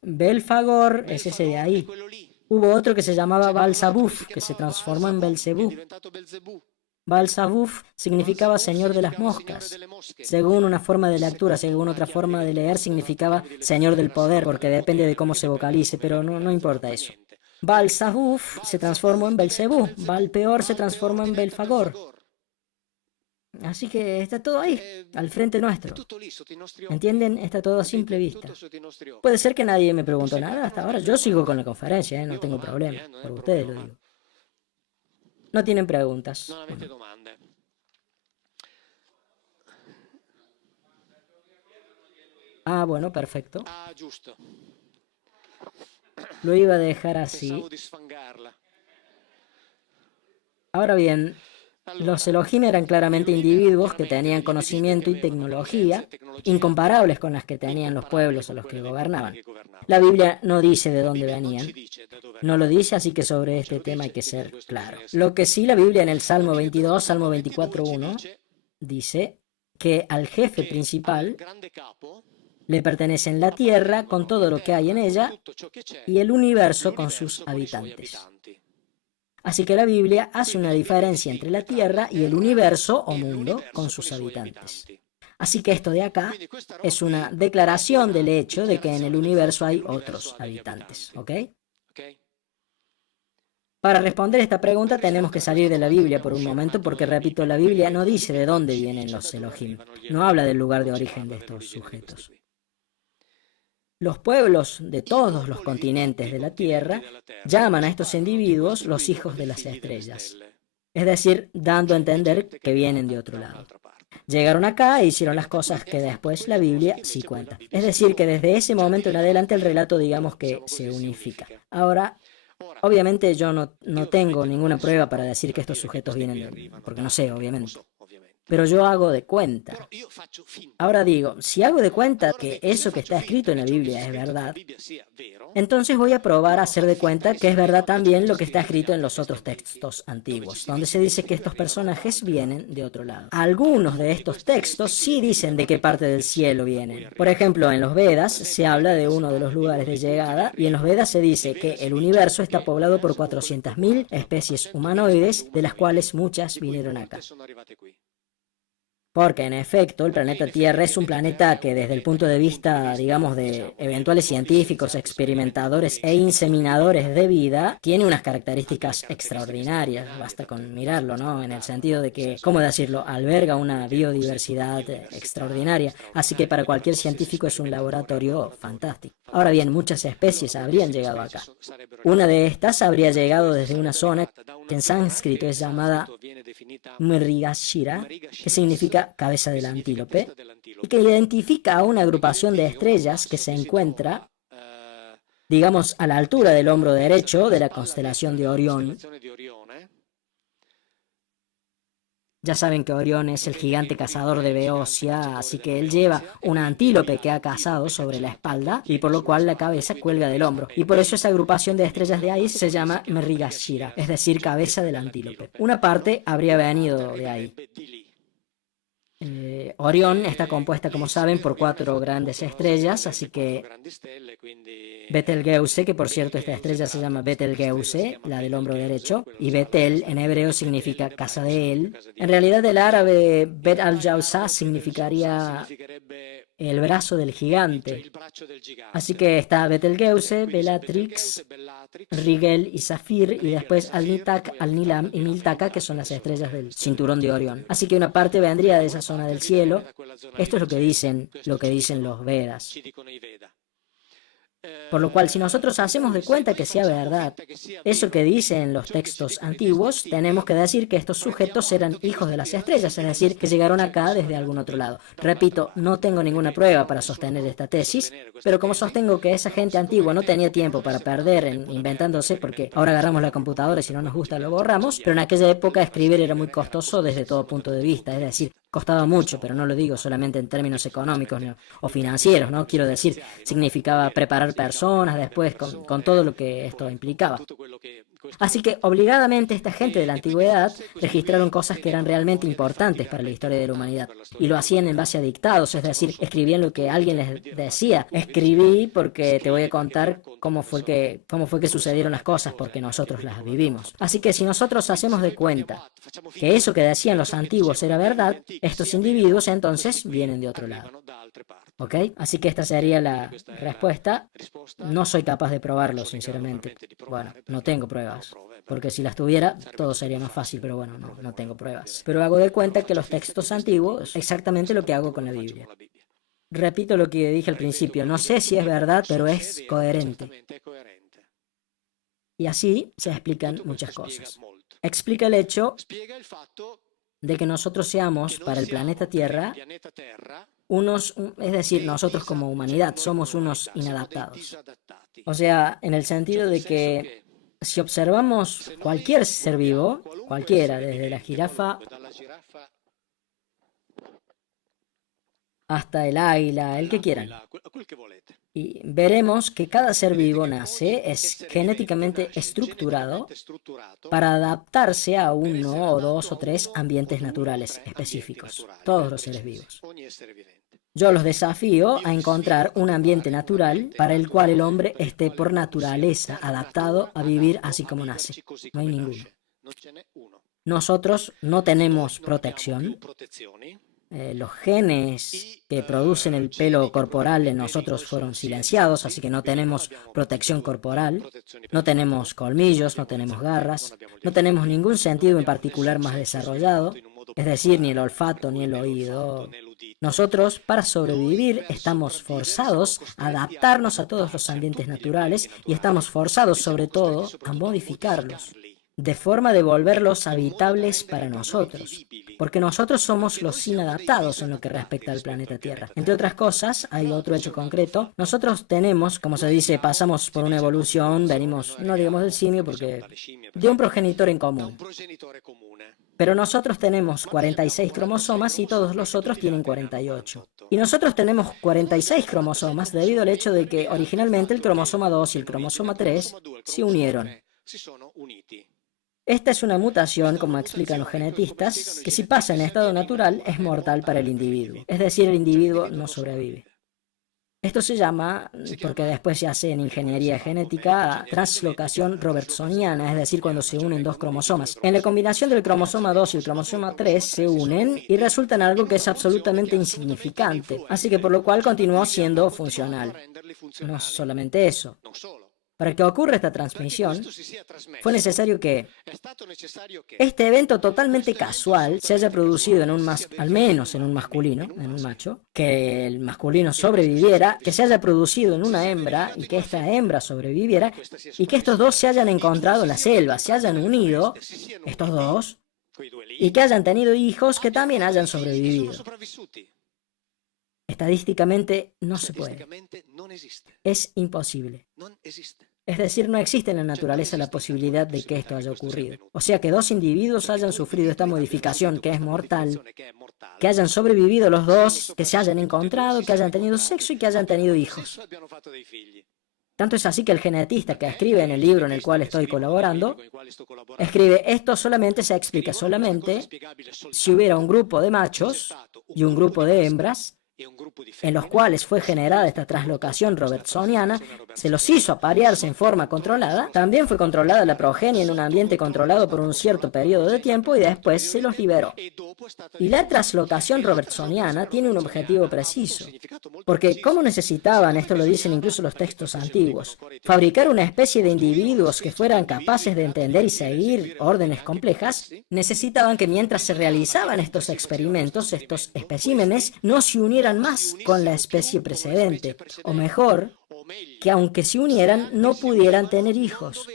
Belfagor es ese de ahí. Hubo otro que se llamaba Balzabuf, que se transformó en Belzebú. Balzabuf significaba señor de las moscas. Según una forma de lectura, según otra forma de leer, significaba señor del poder, porque depende de cómo se vocalice, pero no importa eso. Balzabuf se transformó en Belzebú, Balpeor se transformó en Belfagor. Así que está todo ahí, al frente nuestro. ¿Entienden? Está todo a simple vista. Puede ser que nadie me preguntó nada hasta ahora. Yo sigo con la conferencia, no tengo problema. Por ustedes lo digo. No tienen preguntas. Ah, bueno, perfecto. Lo iba a dejar así. Ahora bien, los Elohim eran claramente individuos que tenían conocimiento y tecnología incomparables con las que tenían los pueblos a los que gobernaban. La Biblia no dice de dónde venían, no lo dice, así que sobre este tema hay que ser claro. Lo que sí la Biblia en el Salmo 22, Salmo 24:1, dice que al jefe principal le pertenecen la tierra con todo lo que hay en ella y el universo con sus habitantes. Así que la Biblia hace una diferencia entre la tierra y el universo o mundo con sus habitantes. Así que esto de acá es una declaración del hecho de que en el universo hay otros habitantes, ¿ok? Para responder esta pregunta tenemos que salir de la Biblia por un momento porque, repito, la Biblia no dice de dónde vienen los Elohim, no habla del lugar de origen de estos sujetos. Los pueblos de todos los continentes de la Tierra llaman a estos individuos los hijos de las estrellas, es decir, dando a entender que vienen de otro lado. Llegaron acá e hicieron las cosas que después la Biblia sí cuenta. Es decir, que desde ese momento en adelante el relato, digamos que se unifica. Ahora, obviamente yo no tengo ninguna prueba para decir que estos sujetos vienen de... porque no sé, obviamente. pero yo hago de cuenta. Ahora digo, si hago de cuenta que eso que está escrito en la Biblia es verdad, entonces voy a probar a hacer de cuenta que es verdad también lo que está escrito en los otros textos antiguos, donde se dice que estos personajes vienen de otro lado. Algunos de estos textos sí dicen de qué parte del cielo vienen. Por ejemplo, en los Vedas se habla de uno de los lugares de llegada, y en los Vedas se dice que el universo está poblado por 400.000 especies humanoides, de las cuales muchas vinieron acá. Porque en efecto el planeta Tierra es un planeta que desde el punto de vista, digamos, de eventuales científicos, experimentadores e inseminadores de vida, tiene unas características extraordinarias, basta con mirarlo, ¿no? En el sentido de que, ¿cómo decirlo?, alberga una biodiversidad extraordinaria, así que para cualquier científico es un laboratorio fantástico. Ahora bien, muchas especies habrían llegado acá. Una de estas habría llegado desde una zona que en sánscrito es llamada Mrigashira, que significa cabeza del antílope, y que identifica a una agrupación de estrellas que se encuentra, digamos, a la altura del hombro derecho de la constelación de Orión. Ya saben que Orión es el gigante cazador de Beocia, así que él lleva un antílope que ha cazado sobre la espalda y por lo cual la cabeza cuelga del hombro. Y por eso esa agrupación de estrellas de ahí se llama Mrigashira, es decir, cabeza del antílope. Una parte habría venido de ahí. Orión está compuesta, como saben, por 4 grandes estrellas, así que Betelgeuse, que por cierto esta estrella se llama Betelgeuse, la del hombro derecho, y Betel en hebreo significa casa de él. En realidad el árabe Bet al-Jawza significaría el brazo del gigante. Así que está Betelgeuse, Bellatrix, Rigel y Zafir, y después Al-Nitak, Al-Nilam y Miltaka, que son las estrellas del cinturón de Orión. Así que una parte vendría de esa zona del cielo. Esto es lo que dicen los Vedas. Por lo cual, si nosotros hacemos de cuenta que sea verdad eso que dicen los textos antiguos, tenemos que decir que estos sujetos eran hijos de las estrellas, es decir, que llegaron acá desde algún otro lado. Repito, no tengo ninguna prueba para sostener esta tesis, pero como sostengo que esa gente antigua no tenía tiempo para perder en inventándose, porque ahora agarramos la computadora y si no nos gusta lo borramos, pero en aquella época escribir era muy costoso desde todo punto de vista, es decir, costaba mucho, pero no lo digo solamente en términos económicos o financieros, ¿no? Quiero decir, significaba preparar personas después con todo lo que esto implicaba. Así que obligadamente esta gente de la antigüedad registraron cosas que eran realmente importantes para la historia de la humanidad y lo hacían en base a dictados, es decir, escribían lo que alguien les decía. Escribí porque te voy a contar cómo fue que sucedieron las cosas, porque nosotros las vivimos. Así que si nosotros hacemos de cuenta que eso que decían los antiguos era verdad, estos individuos entonces vienen de otro lado. ¿Ok? Así que esta sería la respuesta. No soy capaz de probarlo, sinceramente. Bueno, no tengo pruebas. Porque si las tuviera, todo sería más fácil, pero bueno, no tengo pruebas. Pero hago de cuenta que los textos antiguos es exactamente lo que hago con la Biblia. Repito lo que dije al principio, no sé si es verdad, pero es coherente. Y así se explican muchas cosas. Explica el hecho de que nosotros seamos, para el planeta Tierra, es decir, nosotros como humanidad somos unos inadaptados. O sea, en el sentido de que si observamos cualquier ser vivo, cualquiera, desde la jirafa hasta el águila, el que quieran, y veremos que cada ser vivo nace, es genéticamente estructurado para adaptarse a uno o dos o tres ambientes naturales específicos, todos los seres vivos. Yo los desafío a encontrar un ambiente natural para el cual el hombre esté por naturaleza adaptado a vivir así como nace. No hay ninguno. Nosotros no tenemos protección. Los genes que producen el pelo corporal en nosotros fueron silenciados, así que no tenemos protección corporal, no tenemos colmillos, no tenemos garras, no tenemos ningún sentido en particular más desarrollado, es decir, ni el olfato ni el oído. Nosotros, para sobrevivir, estamos forzados a adaptarnos a todos los ambientes naturales y estamos forzados, sobre todo, a modificarlos, de forma de volverlos habitables para nosotros, porque nosotros somos los inadaptados en lo que respecta al planeta Tierra. Entre otras cosas, hay otro hecho concreto. Nosotros tenemos, como se dice, pasamos por una evolución, venimos, no digamos del simio, porque de un progenitor en común. Pero nosotros tenemos 46 cromosomas y todos los otros tienen 48. Y nosotros tenemos 46 cromosomas debido al hecho de que originalmente el cromosoma 2 y el cromosoma 3 se unieron. Esta es una mutación, como explican los genetistas, que si pasa en estado natural es mortal para el individuo. Es decir, el individuo no sobrevive. Esto se llama, porque después se hace en ingeniería genética, translocación robertsoniana, es decir, cuando se unen dos cromosomas. En la combinación del cromosoma 2 y el cromosoma 3 se unen y resultan algo que es absolutamente insignificante, así que por lo cual continuó siendo funcional. No solamente eso. Para que ocurra esta transmisión, fue necesario que este evento totalmente casual se haya producido al menos en un masculino, en un macho, que el masculino sobreviviera, que se haya producido en una hembra y que esta hembra sobreviviera y que estos dos se hayan encontrado en la selva, se hayan unido, estos dos, y que hayan tenido hijos que también hayan sobrevivido. Estadísticamente no se puede. Es imposible. Es decir, no existe en la naturaleza la posibilidad de que esto haya ocurrido. O sea, que dos individuos hayan sufrido esta modificación que es mortal, que hayan sobrevivido los dos, que se hayan encontrado, que hayan tenido sexo y que hayan tenido hijos. Tanto es así que el genetista que escribe en el libro en el cual estoy colaborando, escribe: esto solamente se explica solamente si hubiera un grupo de machos y un grupo de hembras en los cuales fue generada esta translocación robertsoniana, se los hizo aparearse en forma controlada, también fue controlada la progenie en un ambiente controlado por un cierto periodo de tiempo y después se los liberó. Y la translocación robertsoniana tiene un objetivo preciso, porque ¿cómo necesitaban, esto lo dicen incluso los textos antiguos, fabricar una especie de individuos que fueran capaces de entender y seguir órdenes complejas? Necesitaban que mientras se realizaban estos experimentos, estos especímenes no se unieran más con la especie precedente, o mejor, que aunque se unieran no pudieran tener hijos.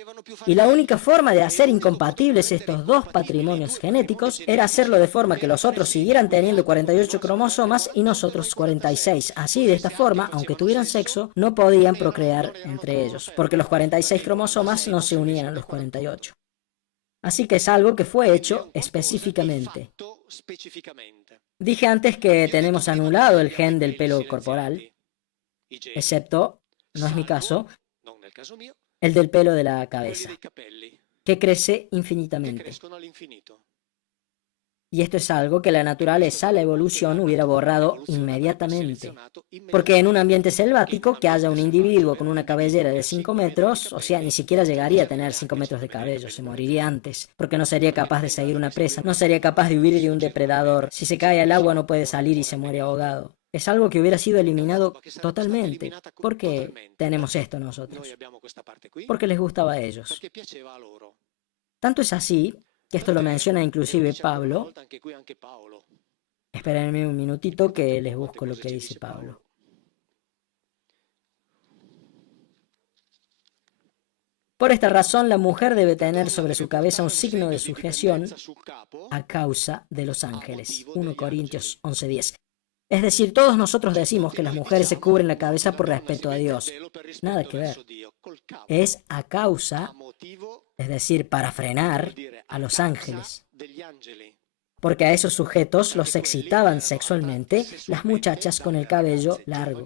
Y la única forma de hacer incompatibles estos dos patrimonios genéticos era hacerlo de forma que los otros siguieran teniendo 48 cromosomas y nosotros 46. Así, de esta forma, aunque tuvieran sexo, no podían procrear entre ellos, porque los 46 cromosomas no se unían a los 48. Así que es algo que fue hecho específicamente. Dije antes que tenemos anulado el gen del pelo corporal, excepto, no es mi caso, el del pelo de la cabeza, que crece infinitamente. Y esto es algo que la naturaleza, la evolución, hubiera borrado inmediatamente. Porque en un ambiente selvático, que haya un individuo con una cabellera de 5 metros, o sea, ni siquiera llegaría a tener 5 metros de cabello, se moriría antes, porque no sería capaz de seguir una presa, no sería capaz de huir de un depredador. Si se cae al agua no puede salir y se muere ahogado. Es algo que hubiera sido eliminado totalmente. ¿Por qué tenemos esto nosotros? Porque les gustaba a ellos. Tanto es así que esto lo menciona inclusive Pablo. Espérenme un minutito que les busco lo que dice Pablo. Por esta razón, la mujer debe tener sobre su cabeza un signo de sujeción a causa de los ángeles. 1 Corintios 11:10. Es decir, todos nosotros decimos que las mujeres se cubren la cabeza por respeto a Dios. Nada que ver. Es a causa, es decir, para frenar a los ángeles. Porque a esos sujetos los excitaban sexualmente las muchachas con el cabello largo.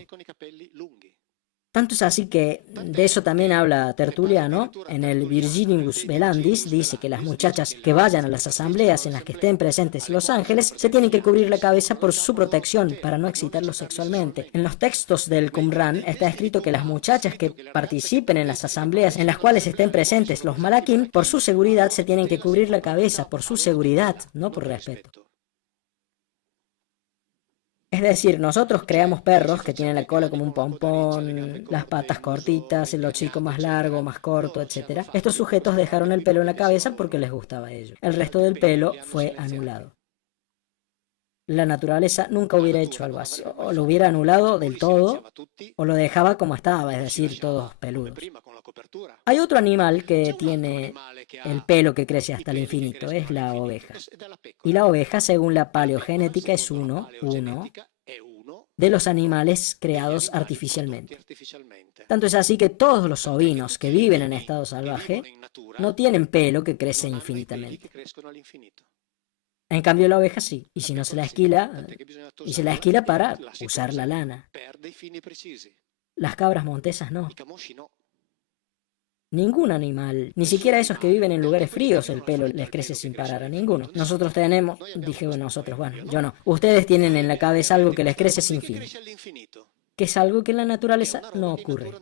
Tanto es así que de eso también habla Tertuliano. En el Virginibus Velandis dice que las muchachas que vayan a las asambleas en las que estén presentes los ángeles se tienen que cubrir la cabeza por su protección, para no excitarlos sexualmente. En los textos del Qumran está escrito que las muchachas que participen en las asambleas en las cuales estén presentes los malaquim, por su seguridad se tienen que cubrir la cabeza, por su seguridad, no por respeto. Es decir, nosotros creamos perros que tienen la cola como un pompón, las patas cortitas, el hocico más largo, más corto, etc. Estos sujetos dejaron el pelo en la cabeza porque les gustaba a ellos. El resto del pelo fue anulado. La naturaleza nunca hubiera hecho algo así. O lo hubiera anulado del todo, o lo dejaba como estaba, es decir, todos peludos. Hay otro animal que tiene el pelo que crece hasta el infinito, es la oveja. Y la oveja, según la paleogenética, es uno de los animales creados artificialmente. Tanto es así que todos los ovinos que viven en estado salvaje no tienen pelo que crece infinitamente. En cambio la oveja sí, y si no se la esquila, y se la esquila para usar la lana. Las cabras montesas no. Ningún animal, ni siquiera esos que viven en lugares fríos, el pelo les crece sin parar a ninguno. Nosotros tenemos, dije nosotros, bueno, yo no. Ustedes tienen en la cabeza algo que les crece sin fin, que es algo que en la naturaleza no ocurre.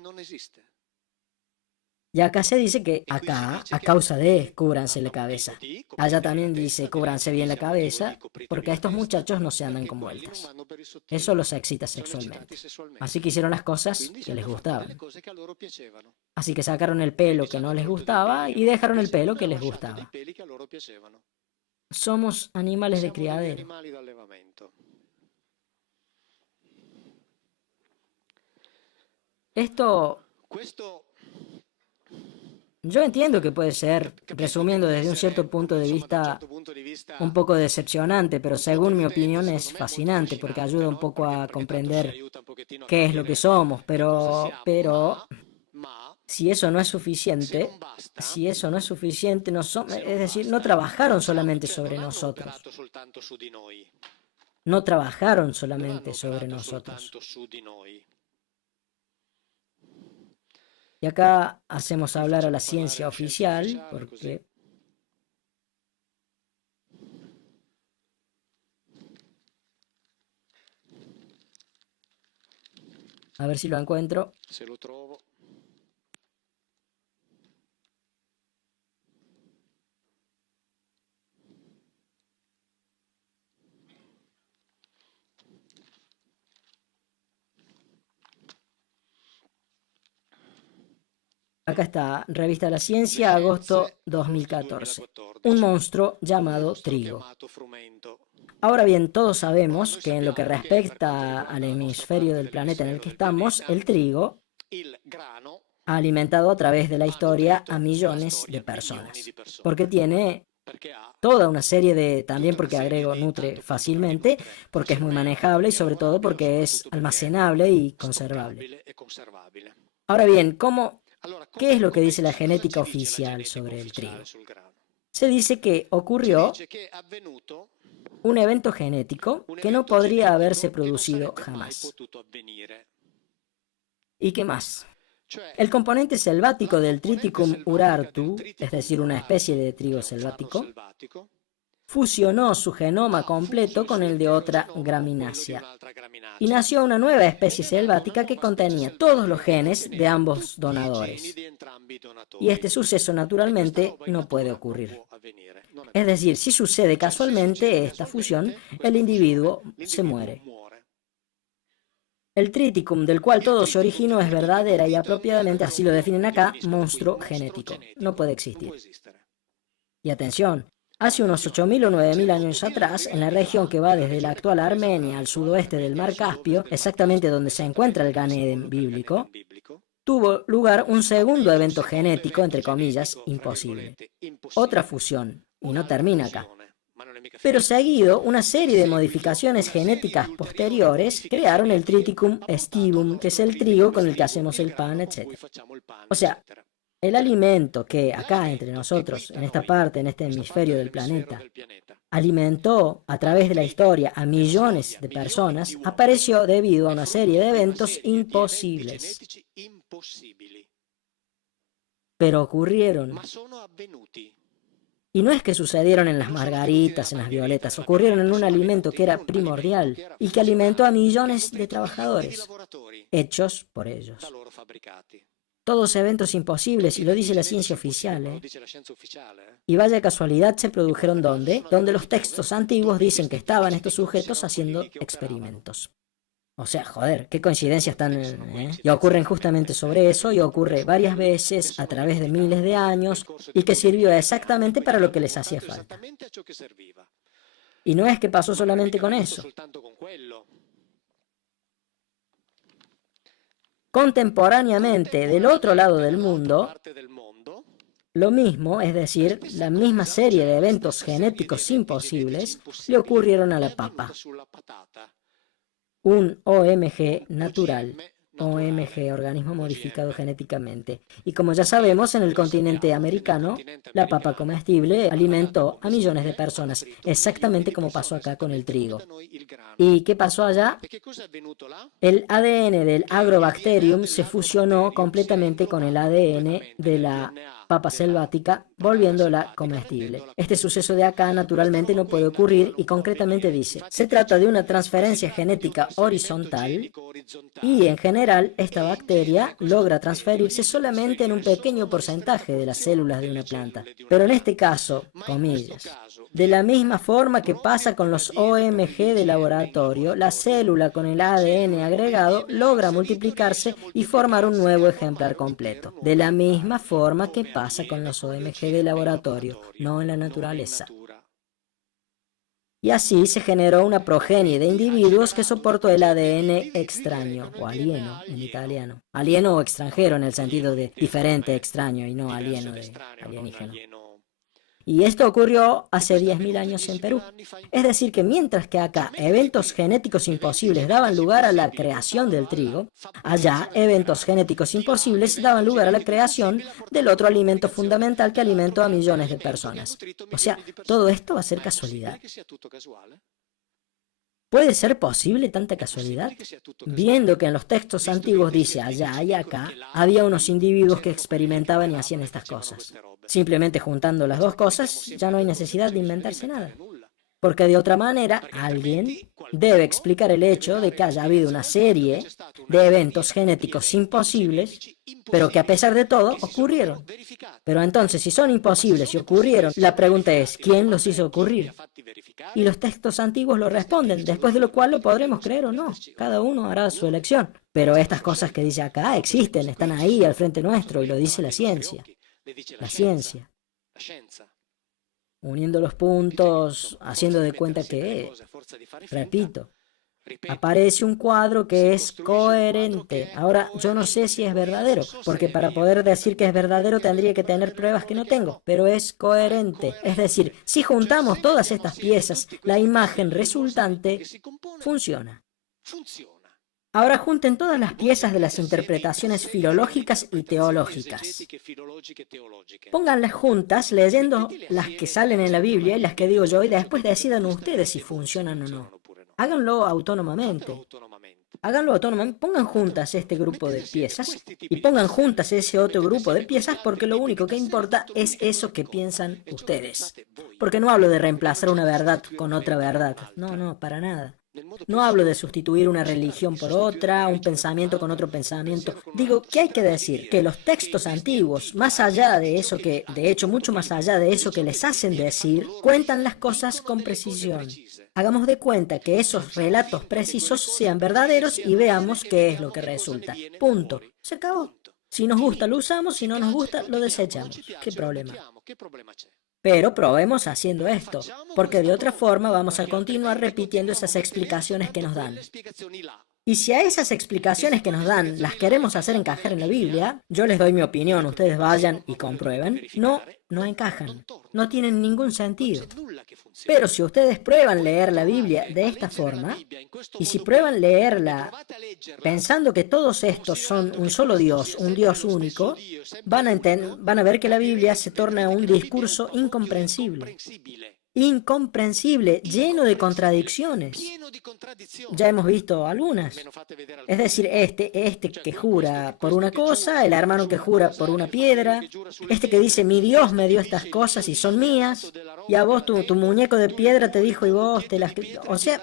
Y acá se dice que acá, a causa de, cúbranse la cabeza. Allá también dice, cúbranse bien la cabeza, porque estos muchachos no se andan con vueltas. Eso los excita sexualmente. Así que hicieron las cosas que les gustaban. Así que sacaron el pelo que no les gustaba y dejaron el pelo que les gustaba. Somos animales de criadero. Esto, yo entiendo que puede ser, resumiendo desde un cierto punto de vista, un poco decepcionante, pero según mi opinión es fascinante porque ayuda un poco a comprender qué es lo que somos, pero si eso no es suficiente, es decir, no trabajaron solamente sobre nosotros. No trabajaron solamente sobre nosotros. Y acá hacemos hablar a la ciencia oficial, porque a ver si lo encuentro. Acá está, Revista de la Ciencia, agosto 2014. Un monstruo llamado trigo. Ahora bien, todos sabemos que en lo que respecta al hemisferio del planeta en el que estamos, el trigo ha alimentado a través de la historia a millones de personas. Porque tiene toda una serie de, también porque agrego, nutre fácilmente, porque es muy manejable y sobre todo porque es almacenable y conservable. Ahora bien, ¿qué es lo que dice la genética oficial sobre el trigo? Se dice que ocurrió un evento genético que no podría haberse producido jamás. ¿Y qué más? El componente selvático del Triticum urartu, es decir, una especie de trigo selvático, fusionó su genoma completo con el de otra graminácea y nació una nueva especie selvática que contenía todos los genes de ambos donadores. Y este suceso naturalmente no puede ocurrir. Es decir, si sucede casualmente esta fusión, el individuo se muere. El Triticum del cual todo se originó es verdadera y apropiadamente, así lo definen acá, monstruo genético. No puede existir. Y atención, hace unos 8.000 o 9.000 años atrás, en la región que va desde la actual Armenia al sudoeste del mar Caspio, exactamente donde se encuentra el Gan Eden bíblico, tuvo lugar un segundo evento genético, entre comillas, imposible. Otra fusión, y no termina acá. Pero seguido, una serie de modificaciones genéticas posteriores crearon el Triticum aestivum, que es el trigo con el que hacemos el pan, etc. O sea, el alimento que acá entre nosotros, en esta parte, en este hemisferio del planeta, alimentó a través de la historia a millones de personas, apareció debido a una serie de eventos imposibles. Pero ocurrieron. Y no es que sucedieron en las margaritas, en las violetas, ocurrieron en un alimento que era primordial y que alimentó a millones de trabajadores, hechos por ellos. Todos eventos imposibles, y lo dice la ciencia oficial, ¿eh? Y vaya casualidad se produjeron ¿dónde? Donde los textos antiguos dicen que estaban estos sujetos haciendo experimentos. O sea, joder, qué coincidencias tan... Y ocurren justamente sobre eso, y ocurre varias veces, a través de miles de años, y que sirvió exactamente para lo que les hacía falta. Y no es que pasó solamente con eso. Contemporáneamente, del otro lado del mundo, lo mismo, es decir, la misma serie de eventos genéticos imposibles, le ocurrieron a la papa. Un OMG natural, OMG, organismo modificado genéticamente. Y como ya sabemos, en el continente americano, la papa comestible alimentó a millones de personas, exactamente como pasó acá con el trigo. ¿Y qué pasó allá? El ADN del Agrobacterium se fusionó completamente con el ADN de la papa selvática, volviéndola comestible. Este suceso de acá naturalmente no puede ocurrir y concretamente dice, se trata de una transferencia genética horizontal y en general esta bacteria logra transferirse solamente en un pequeño porcentaje de las células de una planta. Pero en este caso, comillas, de la misma forma que pasa con los OMG de laboratorio, la célula con el ADN agregado logra multiplicarse y formar un nuevo ejemplar completo. De la misma forma que pasa con los OMG de laboratorio, no en la naturaleza. Y así se generó una progenie de individuos que soportó el ADN extraño, o alieno en italiano. Alieno o extranjero en el sentido de diferente, extraño, y no alieno de alienígena. Y esto ocurrió hace 10.000 años en Perú. Es decir, que mientras que acá eventos genéticos imposibles daban lugar a la creación del trigo, allá eventos genéticos imposibles daban lugar a la creación del otro alimento fundamental que alimentó a millones de personas. O sea, todo esto va a ser casualidad. ¿Puede ser posible tanta casualidad? Viendo que en los textos antiguos dice allá y acá, había unos individuos que experimentaban y hacían estas cosas. Simplemente juntando las dos cosas, ya no hay necesidad de inventarse nada. Porque de otra manera, alguien debe explicar el hecho de que haya habido una serie de eventos genéticos imposibles, pero que a pesar de todo ocurrieron. Pero entonces, si son imposibles y ocurrieron, la pregunta es, ¿quién los hizo ocurrir? Y los textos antiguos lo responden, después de lo cual lo podremos creer o no. Cada uno hará su elección. Pero estas cosas que dice acá existen, están ahí al frente nuestro y lo dice la ciencia. La ciencia. Uniendo los puntos, haciendo de cuenta que, repito, aparece un cuadro que es coherente. Ahora, yo no sé si es verdadero, porque para poder decir que es verdadero tendría que tener pruebas que no tengo, pero es coherente. Es decir, si juntamos todas estas piezas, la imagen resultante funciona. Ahora junten todas las piezas de las interpretaciones filológicas y teológicas. Pónganlas juntas leyendo las que salen en la Biblia y las que digo yo y después decidan ustedes si funcionan o no. Háganlo autónomamente. Pongan juntas este grupo de piezas y pongan juntas ese otro grupo de piezas porque lo único que importa es eso que piensan ustedes. Porque no hablo de reemplazar una verdad con otra verdad. No, para nada. No hablo de sustituir una religión por otra, un pensamiento con otro pensamiento. Digo, ¿qué hay que decir? Que los textos antiguos, más allá de eso que, de hecho, mucho más allá de eso que les hacen decir, cuentan las cosas con precisión. Hagamos de cuenta que esos relatos precisos sean verdaderos y veamos qué es lo que resulta. Punto. Se acabó. Si nos gusta, lo usamos, si no nos gusta, lo desechamos. ¿Qué problema? Pero probemos haciendo esto, porque de otra forma vamos a continuar repitiendo esas explicaciones que nos dan. Y si a esas explicaciones que nos dan las queremos hacer encajar en la Biblia, yo les doy mi opinión, ustedes vayan y comprueben, no encajan, no tienen ningún sentido. Pero si ustedes prueban leer la Biblia de esta forma, y si prueban leerla pensando que todos estos son un solo Dios, un Dios único, van a ver que la Biblia se torna un discurso incomprensible. Incomprensible, lleno de contradicciones. Ya hemos visto algunas. Es decir, este que jura por una cosa, el hermano que jura por una piedra, este que dice, mi Dios me dio estas cosas y son mías, y a vos tu muñeco de piedra te dijo y vos te las... O sea,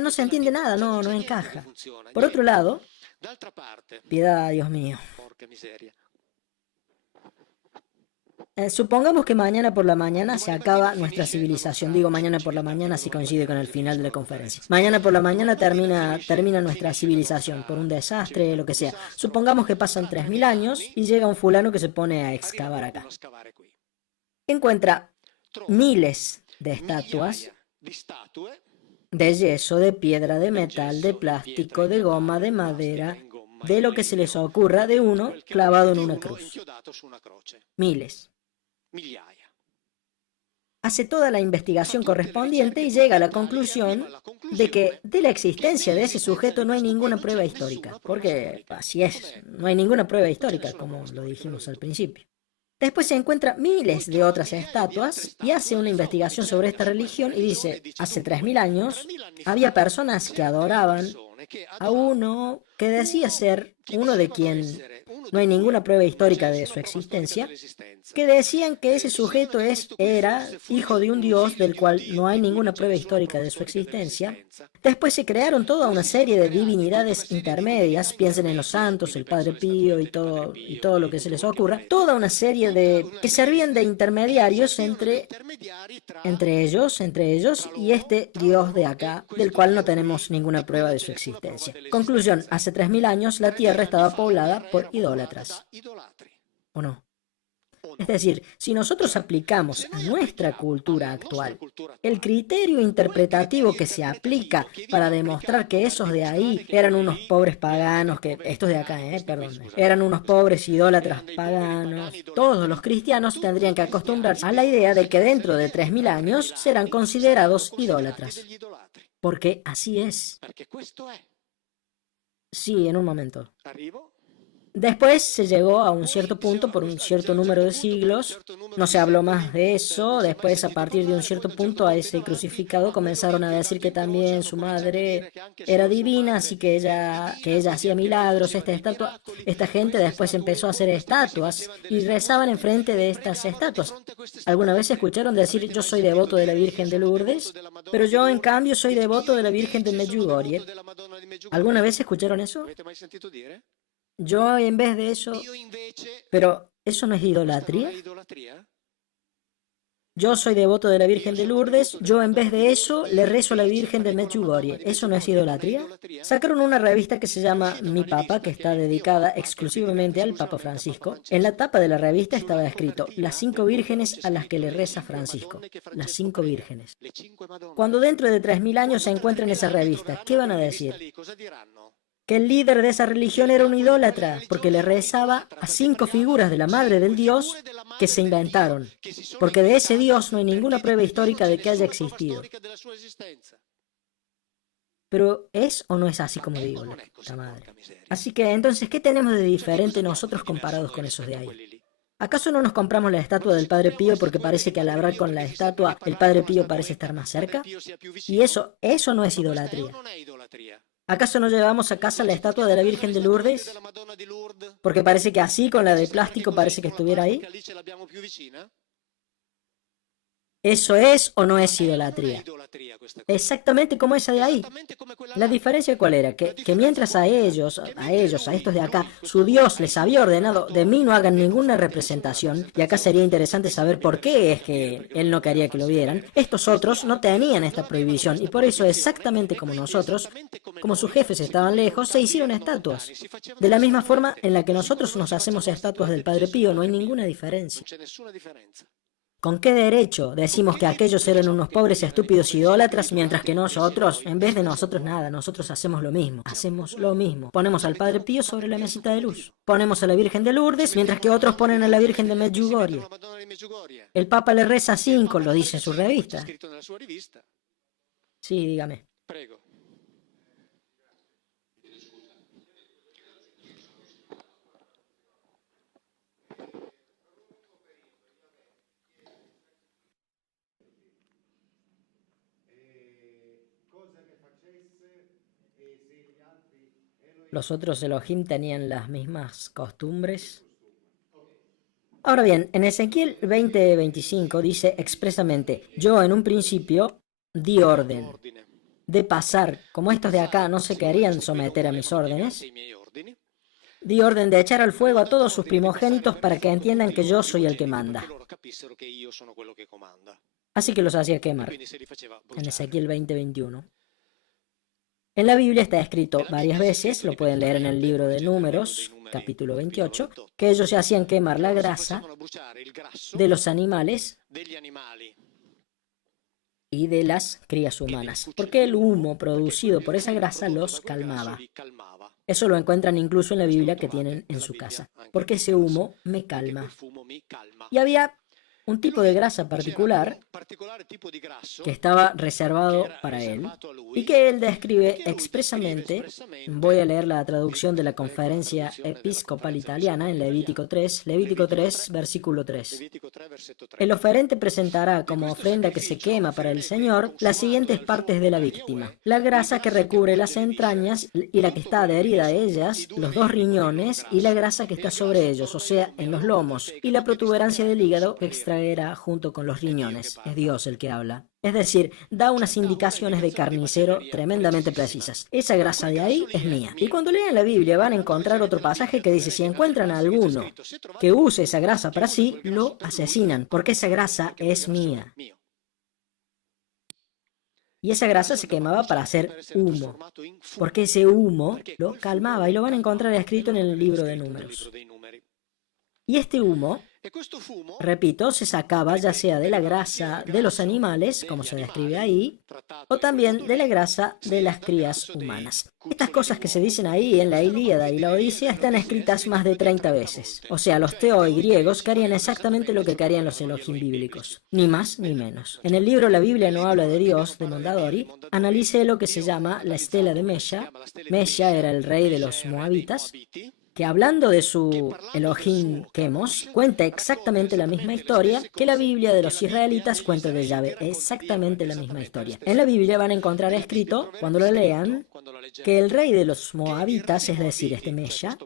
no se entiende nada, no encaja. Por otro lado, piedad, Dios mío. Supongamos que mañana por la mañana se acaba nuestra civilización. Digo mañana por la mañana si coincide con el final de la conferencia. Mañana por la mañana termina nuestra civilización por un desastre, lo que sea. Supongamos que pasan 3.000 años y llega un fulano que se pone a excavar acá. Encuentra miles de estatuas de yeso, de piedra, de metal, de plástico, de goma, de madera, de lo que se les ocurra, de uno clavado en una cruz. Miles. hace toda la investigación correspondiente y llega a la conclusión de que de la existencia de ese sujeto no hay ninguna prueba histórica. Porque así es, no hay ninguna prueba histórica, como lo dijimos al principio. Después se encuentra miles de otras estatuas y hace una investigación sobre esta religión y dice, hace 3000 años había personas que adoraban a uno que decía ser uno de quien no hay ninguna prueba histórica de su existencia, que decían que ese sujeto era hijo de un dios del cual no hay ninguna prueba histórica de su existencia. Después se crearon toda una serie de divinidades intermedias, piensen en los santos, el Padre Pío y todo lo que se les ocurra, toda una serie de que servían de intermediarios entre ellos y este dios de acá, del cual no tenemos ninguna prueba de su existencia. Conclusión, hace 3000 años la tierra estaba poblada por idólatras. ¿O no? Es decir, si nosotros aplicamos a nuestra cultura actual el criterio interpretativo que se aplica para demostrar que esos de ahí eran unos pobres paganos, que estos de acá, perdón, eran unos pobres idólatras paganos, todos los cristianos tendrían que acostumbrarse a la idea de que dentro de 3000 años serán considerados idólatras. Porque así es. Sí, en un momento. Después se llegó a un cierto punto por un cierto número de siglos, no se habló más de eso, después a partir de un cierto punto a ese crucificado comenzaron a decir que también su madre era divina, así que ella hacía milagros, esta gente después empezó a hacer estatuas y rezaban enfrente de estas estatuas. ¿Alguna vez escucharon decir yo soy devoto de la Virgen de Lourdes, pero yo en cambio soy devoto de la Virgen de Medjugorje? ¿Alguna vez escucharon eso? Yo en vez de eso, pero ¿eso no es idolatría? Yo soy devoto de la Virgen de Lourdes, yo en vez de eso le rezo a la Virgen de Medjugorje. ¿Eso no es idolatría? Sacaron una revista que se llama Mi Papa, que está dedicada exclusivamente al Papa Francisco. En la tapa de la revista estaba escrito, las 5 vírgenes a las que le reza Francisco. Las 5 vírgenes. Cuando dentro de 3000 años se encuentren esa revista, ¿qué van a decir? Que el líder de esa religión era un idólatra, porque le rezaba a 5 figuras de la madre del Dios que se inventaron, porque de ese Dios no hay ninguna prueba histórica de que haya existido. Pero ¿es o no es así como digo, la madre? Así que entonces, ¿qué tenemos de diferente nosotros comparados con esos de ahí? ¿Acaso no nos compramos la estatua del Padre Pío porque parece que al hablar con la estatua el Padre Pío parece estar más cerca? Y eso no es idolatría. ¿Acaso no llevamos a casa la estatua de la Virgen de Lourdes? Porque parece que así, con la de plástico, parece que estuviera ahí. ¿Eso es o no es idolatría? Exactamente como esa de ahí. La diferencia cuál era, que mientras a estos de acá, su Dios les había ordenado, de mí no hagan ninguna representación, y acá sería interesante saber por qué es que él no quería que lo vieran, estos otros no tenían esta prohibición, y por eso exactamente como nosotros, como sus jefes estaban lejos, se hicieron estatuas. De la misma forma en la que nosotros nos hacemos estatuas del Padre Pío, no hay ninguna diferencia. ¿Con qué derecho decimos que aquellos eran unos pobres estúpidos idólatras, mientras que nosotros, en vez de nosotros nada, nosotros hacemos lo mismo? Hacemos lo mismo. Ponemos al Padre Pío sobre la mesita de luz. Ponemos a la Virgen de Lourdes, mientras que otros ponen a la Virgen de Medjugorje. El Papa le reza 5, lo dice en su revista. Sí, dígame. ¿Los otros Elohim tenían las mismas costumbres? Ahora bien, en Ezequiel 20:25 dice expresamente, yo en un principio di orden de pasar, como estos de acá no se querían someter a mis órdenes, di orden de echar al fuego a todos sus primogénitos para que entiendan que yo soy el que manda. Así que los hacía quemar, en Ezequiel 20:21. En la Biblia está escrito varias veces, lo pueden leer en el libro de Números, capítulo 28, que ellos se hacían quemar la grasa de los animales y de las crías humanas, porque el humo producido por esa grasa los calmaba. Eso lo encuentran incluso en la Biblia que tienen en su casa, porque ese humo me calma. Y había un tipo de grasa particular que estaba reservado para él y que él describe expresamente. Voy a leer la traducción de la Conferencia Episcopal Italiana en Levítico 3, versículo 3. El oferente presentará como ofrenda que se quema para el Señor las siguientes partes de la víctima: la grasa que recubre las entrañas y la que está adherida a ellas, los dos riñones y la grasa que está sobre ellos, o sea, en los lomos, y la protuberancia del hígado que extraerá junto con los riñones. Es Dios el que habla. Es decir, da unas indicaciones de carnicero tremendamente precisas. Esa grasa de ahí es mía. Y cuando lean la Biblia van a encontrar otro pasaje que dice: si encuentran a alguno que use esa grasa para sí, lo asesinan, porque esa grasa es mía. Y esa grasa se quemaba para hacer humo, porque ese humo lo calmaba, y lo van a encontrar escrito en el libro de Números. Y este humo, repito, se sacaba ya sea de la grasa de los animales, como se describe ahí, o también de la grasa de las crías humanas. Estas cosas que se dicen ahí en la Ilíada y la Odisea están escritas más de 30 veces. O sea, los teoi griegos querían exactamente lo que querían los Elohim bíblicos, ni más ni menos. En el libro La Biblia no habla de Dios, de Mondadori. Analicé lo que se llama la estela de Mesha. Mesha era el rey de los moabitas, que hablando de su Elohim Chemos, cuenta exactamente la misma historia que la Biblia de los israelitas cuenta de Yahvé, exactamente la misma historia. En la Biblia van a encontrar escrito, cuando lo lean, que el rey de los moabitas, es decir, este Mesha,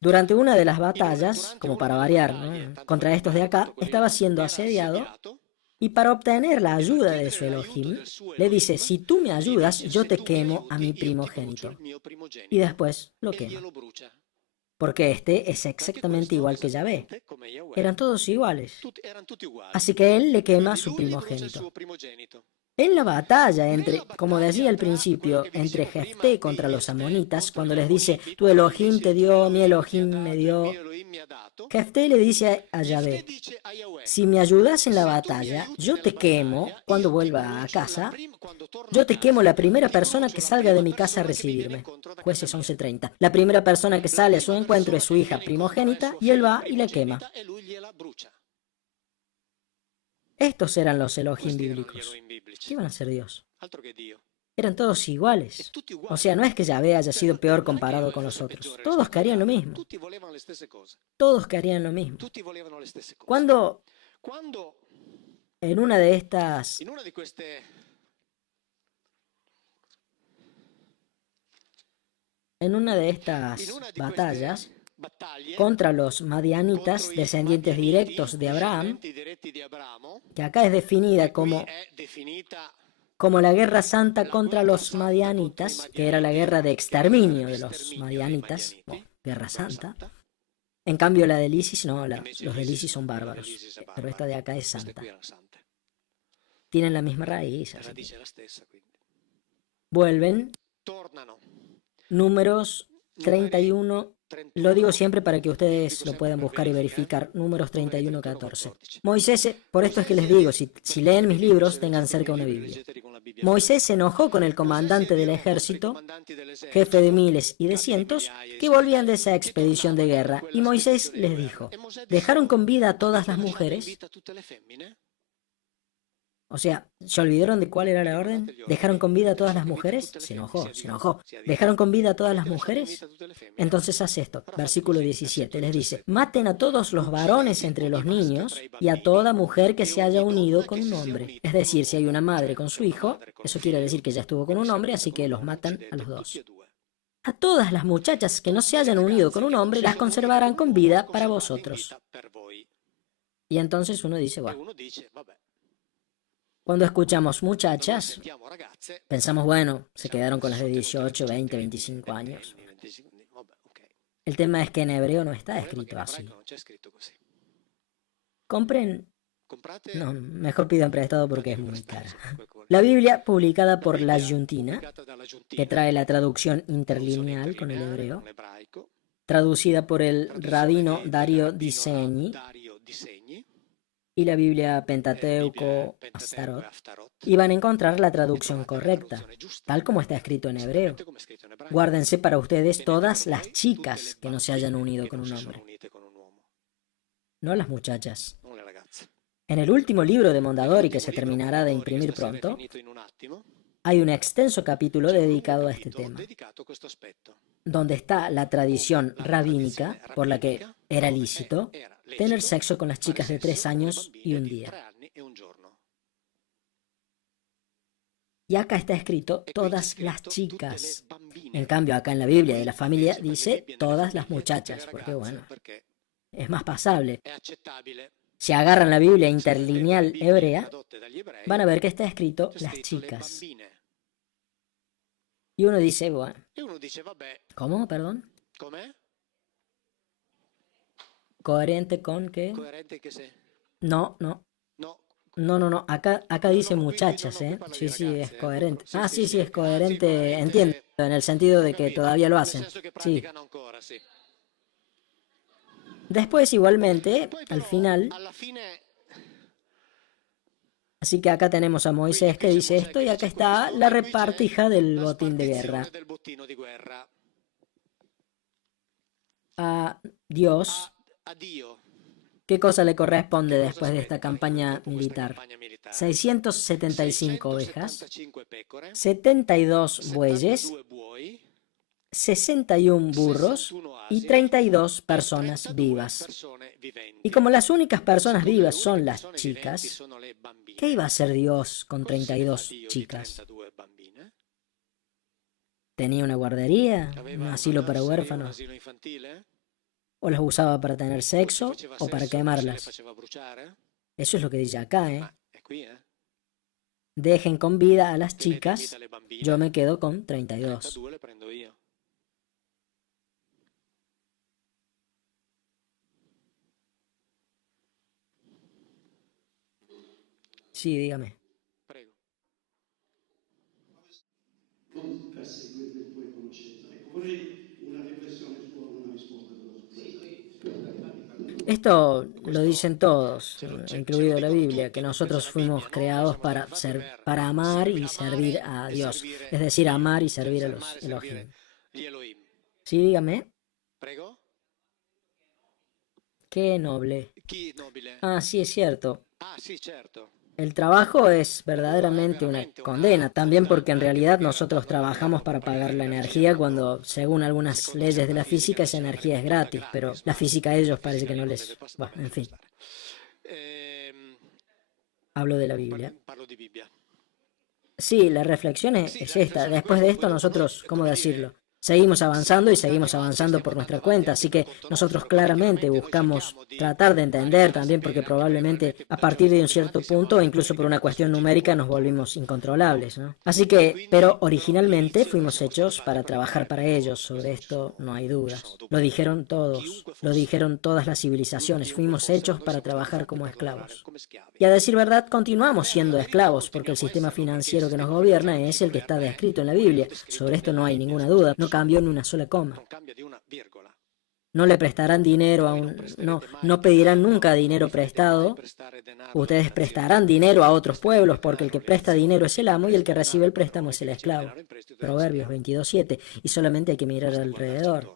durante una de las batallas, como para variar, ¿no?, contra estos de acá, estaba siendo asediado. Y para obtener la ayuda de su Elohim, le dice: si tú me ayudas, yo te quemo a mi primogénito. Y después lo quema. Porque este es exactamente igual que Yahvé. Eran todos iguales. Así que él le quema a su primogénito. En la batalla entre, como decía al principio, entre Jefté contra los amonitas, cuando les dice: tu Elohim te dio, mi Elohim me dio, Jefté le dice a Yahvé: si me ayudas en la batalla, yo te quemo cuando vuelva a casa. Yo te quemo la primera persona que salga de mi casa a recibirme. Jueces 11:30. La primera persona que sale a su encuentro es su hija primogénita, y él va y la quema. Estos eran los Elohim bíblicos. ¿Qué iban a ser Dios? Eran todos iguales. O sea, no es que Yahvé haya sido peor comparado con los otros. Todos querían lo mismo. Todos querían lo mismo. Cuando en una de estas batallas contra los madianitas, descendientes directos de Abraham, que acá es definida como la guerra santa contra los madianitas, que era la guerra de exterminio de los madianitas, guerra santa. En cambio la del ISIS no, los del ISIS son bárbaros, pero esta de acá es santa. Tienen la misma raíz. Así que vuelven. Números 31. Lo digo siempre para que ustedes lo puedan buscar y verificar. Números 31:14. Moisés, por esto es que les digo, si leen mis libros, tengan cerca una Biblia. Moisés se enojó con el comandante del ejército, jefe de miles y de cientos, que volvían de esa expedición de guerra. Y Moisés les dijo: ¿dejaron con vida a todas las mujeres? O sea, ¿se olvidaron de cuál era la orden? ¿Dejaron con vida a todas las mujeres? Se enojó. ¿Dejaron con vida a todas las mujeres? Entonces hace esto. Versículo 17 les dice: maten a todos los varones entre los niños y a toda mujer que se haya unido con un hombre. Es decir, si hay una madre con su hijo, eso quiere decir que ya estuvo con un hombre, así que los matan a los dos. A todas las muchachas que no se hayan unido con un hombre, las conservarán con vida para vosotros. Y entonces uno dice: bueno. Cuando escuchamos muchachas, pensamos: bueno, se quedaron con las de 18, 20, 25 años. El tema es que en hebreo no está escrito así. ¿Compren? No, mejor pidan prestado porque es muy cara. La Biblia, publicada por la Yuntina, que trae la traducción interlineal con el hebreo, traducida por el rabino Dario Di Segni, y la Biblia Pentateuco Astarot, y van a encontrar la traducción correcta, tal como está escrito en hebreo. Guárdense para ustedes todas las chicas que no se hayan unido con un hombre, no las muchachas. En el último libro de Mondadori, que se terminará de imprimir pronto, hay un extenso capítulo dedicado a este tema, donde está la tradición rabínica por la que era lícito tener sexo con las chicas de 3 años y un día. Y acá está escrito todas las chicas. En cambio, acá en la Biblia de la familia dice todas las muchachas, porque bueno, es más pasable. Si agarran la Biblia interlineal hebrea, van a ver que está escrito las chicas. Y uno dice, bueno, ¿cómo? Perdón. ¿Coherente con qué? No, no. No. Acá dice muchachas, ¿eh? Sí, sí, es coherente. Ah, sí, sí, es coherente. Entiendo, en el sentido de que todavía lo hacen. Sí. Después, igualmente, al final, así que acá tenemos a Moisés que dice esto y acá está la repartija del botín de guerra. A Dios, ¿qué cosa le corresponde después de esta campaña militar? 675 ovejas, 72 bueyes, 61 burros y 32 personas vivas. Y como las únicas personas vivas son las chicas, ¿qué iba a hacer Dios con 32 chicas? ¿Tenía una guardería? ¿Un asilo para huérfanos? ¿O las usaba para tener sexo o para quemarlas? Eso es lo que dice acá, ¿eh? Dejen con vida a las chicas, yo me quedo con 32. Sí, dígame. Per seguire le tue conoscenze. Ecco, vorrei una riflessione sua, una risposta però su questo. Esto lo dicen todos, incluido la Biblia, que nosotros fuimos creados para amar y servir a Dios, es decir, amar y servir a los Elohim. Sí, dígame. Qué noble. Ah, sí, es cierto. El trabajo es verdaderamente una condena, también porque en realidad nosotros trabajamos para pagar la energía cuando, según algunas leyes de la física, esa energía es gratis, pero la física a ellos parece que no les... Bueno, en fin, hablo de la Biblia. Sí, la reflexión es esta. Después de esto nosotros, ¿cómo decirlo? Seguimos avanzando y seguimos avanzando por nuestra cuenta, así que nosotros claramente buscamos tratar de entender también porque probablemente a partir de un cierto punto, o incluso por una cuestión numérica, nos volvimos incontrolables, ¿no? Así que, pero originalmente fuimos hechos para trabajar para ellos, sobre esto no hay dudas. Lo dijeron todos, lo dijeron todas las civilizaciones, fuimos hechos para trabajar como esclavos. Y a decir verdad, continuamos siendo esclavos, porque el sistema financiero que nos gobierna es el que está descrito en la Biblia. Sobre esto no hay ninguna duda, no cambió ni una sola coma. No le prestarán dinero a no pedirán nunca dinero prestado. Ustedes prestarán dinero a otros pueblos, porque el que presta dinero es el amo y el que recibe el préstamo es el esclavo. Proverbios 22:7. Y solamente hay que mirar alrededor.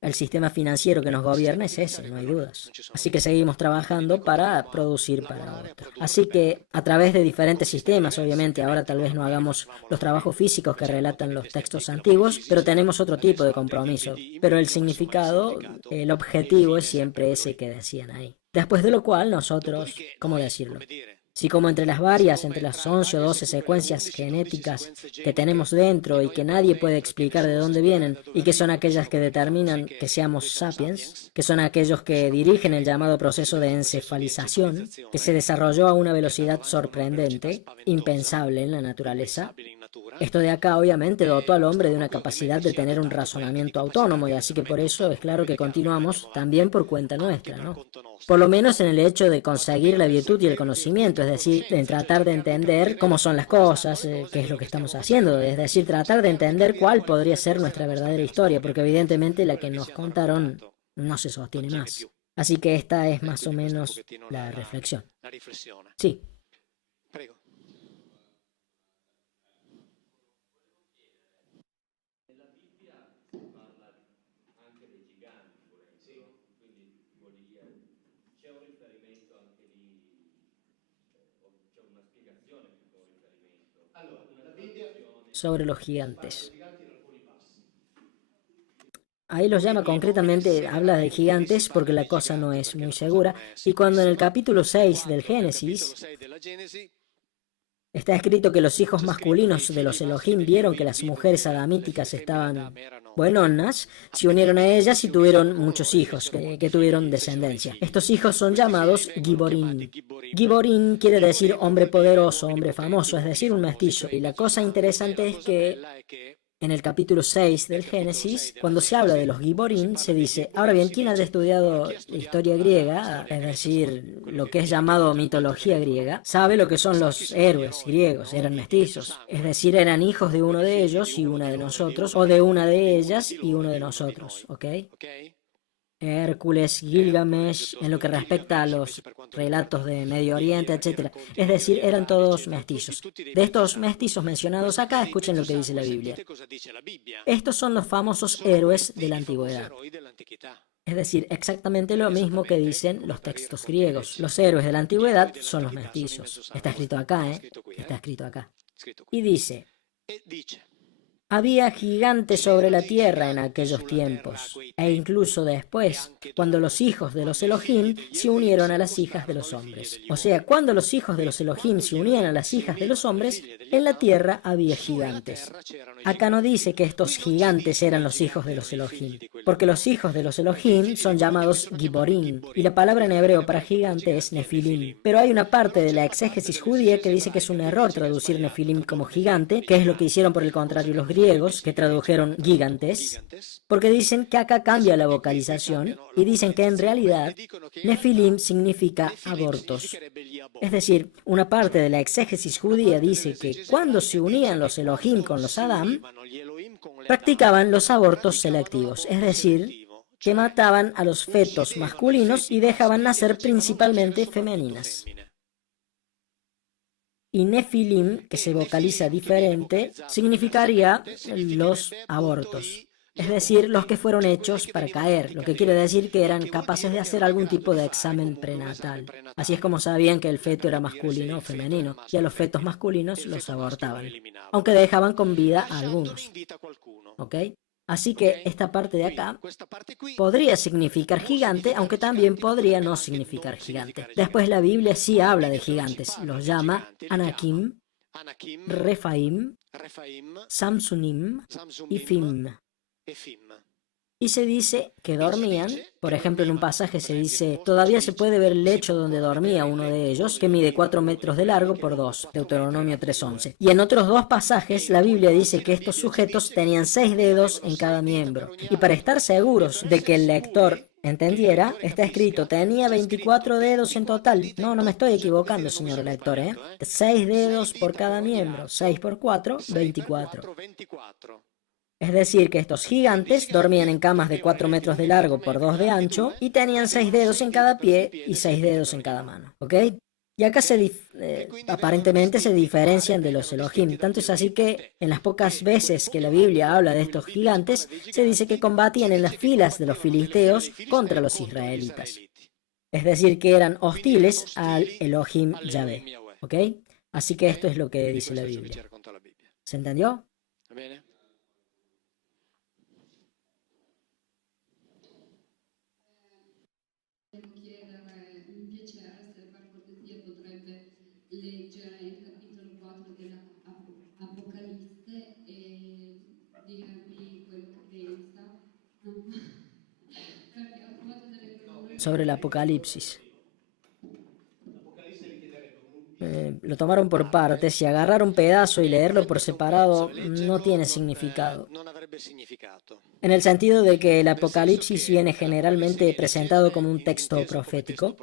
El sistema financiero que nos gobierna es ese, no hay dudas. Así que seguimos trabajando para producir para otros. Así que a través de diferentes sistemas, obviamente, ahora tal vez no hagamos los trabajos físicos que relatan los textos antiguos, pero tenemos otro tipo de compromiso. Pero el significado, el objetivo es siempre ese que decían ahí. Después de lo cual nosotros, ¿cómo decirlo? Si como entre las varias, entre las 11 o 12 secuencias genéticas que tenemos dentro y que nadie puede explicar de dónde vienen y que son aquellas que determinan que seamos sapiens, que son aquellos que dirigen el llamado proceso de encefalización, que se desarrolló a una velocidad sorprendente, impensable en la naturaleza, esto de acá obviamente dotó al hombre de una capacidad de tener un razonamiento autónomo y así que por eso es claro que continuamos también por cuenta nuestra, ¿no? Por lo menos en el hecho de conseguir la virtud y el conocimiento, es decir, en tratar de entender cómo son las cosas, qué es lo que estamos haciendo, es decir, tratar de entender cuál podría ser nuestra verdadera historia, porque evidentemente la que nos contaron no se sostiene más. Así que esta es más o menos la reflexión. Sí. sobre los gigantes. Ahí los llama concretamente, habla de gigantes porque la cosa no es muy segura. Y cuando en el capítulo 6 del Génesis está escrito que los hijos masculinos de los Elohim vieron que las mujeres adamíticas estaban buenonas, se unieron a ellas y tuvieron muchos hijos, que tuvieron descendencia. Estos hijos son llamados Giborim. Giborim quiere decir hombre poderoso, hombre famoso, es decir, un mestizo. Y la cosa interesante es que en el capítulo 6 del Génesis, cuando se habla de los Giborim, se dice, ahora bien, quien haya estudiado historia griega, es decir, lo que es llamado mitología griega, sabe lo que son los héroes griegos, eran mestizos, es decir, eran hijos de uno de ellos y una de nosotros, o de una de ellas y uno de nosotros, ¿ok? Hércules, Gilgamesh, en lo que respecta a los relatos de Medio Oriente, etc. Es decir, eran todos mestizos. De estos mestizos mencionados acá, escuchen lo que dice la Biblia. Estos son los famosos héroes de la antigüedad. Es decir, exactamente lo mismo que dicen los textos griegos. Los héroes de la antigüedad son los mestizos. Está escrito acá, ¿eh? Está escrito acá. Y dice: había gigantes sobre la tierra en aquellos tiempos, e incluso después, cuando los hijos de los Elohim se unieron a las hijas de los hombres. O sea, cuando los hijos de los Elohim se unían a las hijas de los hombres, en la tierra había gigantes. Acá no dice que estos gigantes eran los hijos de los Elohim, porque los hijos de los Elohim son llamados Giborim, y la palabra en hebreo para gigante es Nefilim. Pero hay una parte de la exégesis judía que dice que es un error traducir Nefilim como gigante, que es lo que hicieron por el contrario los griegos, que tradujeron gigantes, porque dicen que acá cambia la vocalización y dicen que en realidad Nefilim significa abortos. Es decir, una parte de la exégesis judía dice que cuando se unían los Elohim con los Adam, practicaban los abortos selectivos, es decir, que mataban a los fetos masculinos y dejaban nacer principalmente femeninas. Y Nefilim, que se vocaliza diferente, significaría los abortos, es decir, los que fueron hechos para caer, lo que quiere decir que eran capaces de hacer algún tipo de examen prenatal. Así es como sabían que el feto era masculino o femenino, y a los fetos masculinos los abortaban, aunque dejaban con vida a algunos. ¿Ok? Así que esta parte de acá podría significar gigante, aunque también podría no significar gigante. Después la Biblia sí habla de gigantes, los llama Anakim, Refaim, Samsunim y Fim. Y se dice que dormían, por ejemplo en un pasaje se dice, todavía se puede ver el lecho donde dormía uno de ellos, que mide 4 metros de largo por 2, Deuteronomio 3:11. Y en otros dos pasajes la Biblia dice que estos sujetos tenían 6 dedos en cada miembro. Y para estar seguros de que el lector entendiera, está escrito, tenía 24 dedos en total. No me estoy equivocando, señor lector, 6 dedos por cada miembro, 6 por 4, 24. Es decir, que estos gigantes dormían en camas de 4 metros de largo por 2 de ancho y tenían 6 dedos en cada pie y 6 dedos en cada mano. ¿Ok? Y acá aparentemente se diferencian de los Elohim. Tanto es así que en las pocas veces que la Biblia habla de estos gigantes, se dice que combatían en las filas de los filisteos contra los israelitas. Es decir, que eran hostiles al Elohim Yahvé. ¿Ok? Así que esto es lo que dice la Biblia. ¿Se entendió? Leggere il capitolo 4 dell'Apocalisse e dirmi quello che pensa, no? Perché ho trovato delle parole Sobre el Apocalipsis. Lo tomaron por partes y agarrar un pedazo y leerlo por separado no tiene significado. En el sentido de que el Apocalipsis viene generalmente presentado como un texto profético,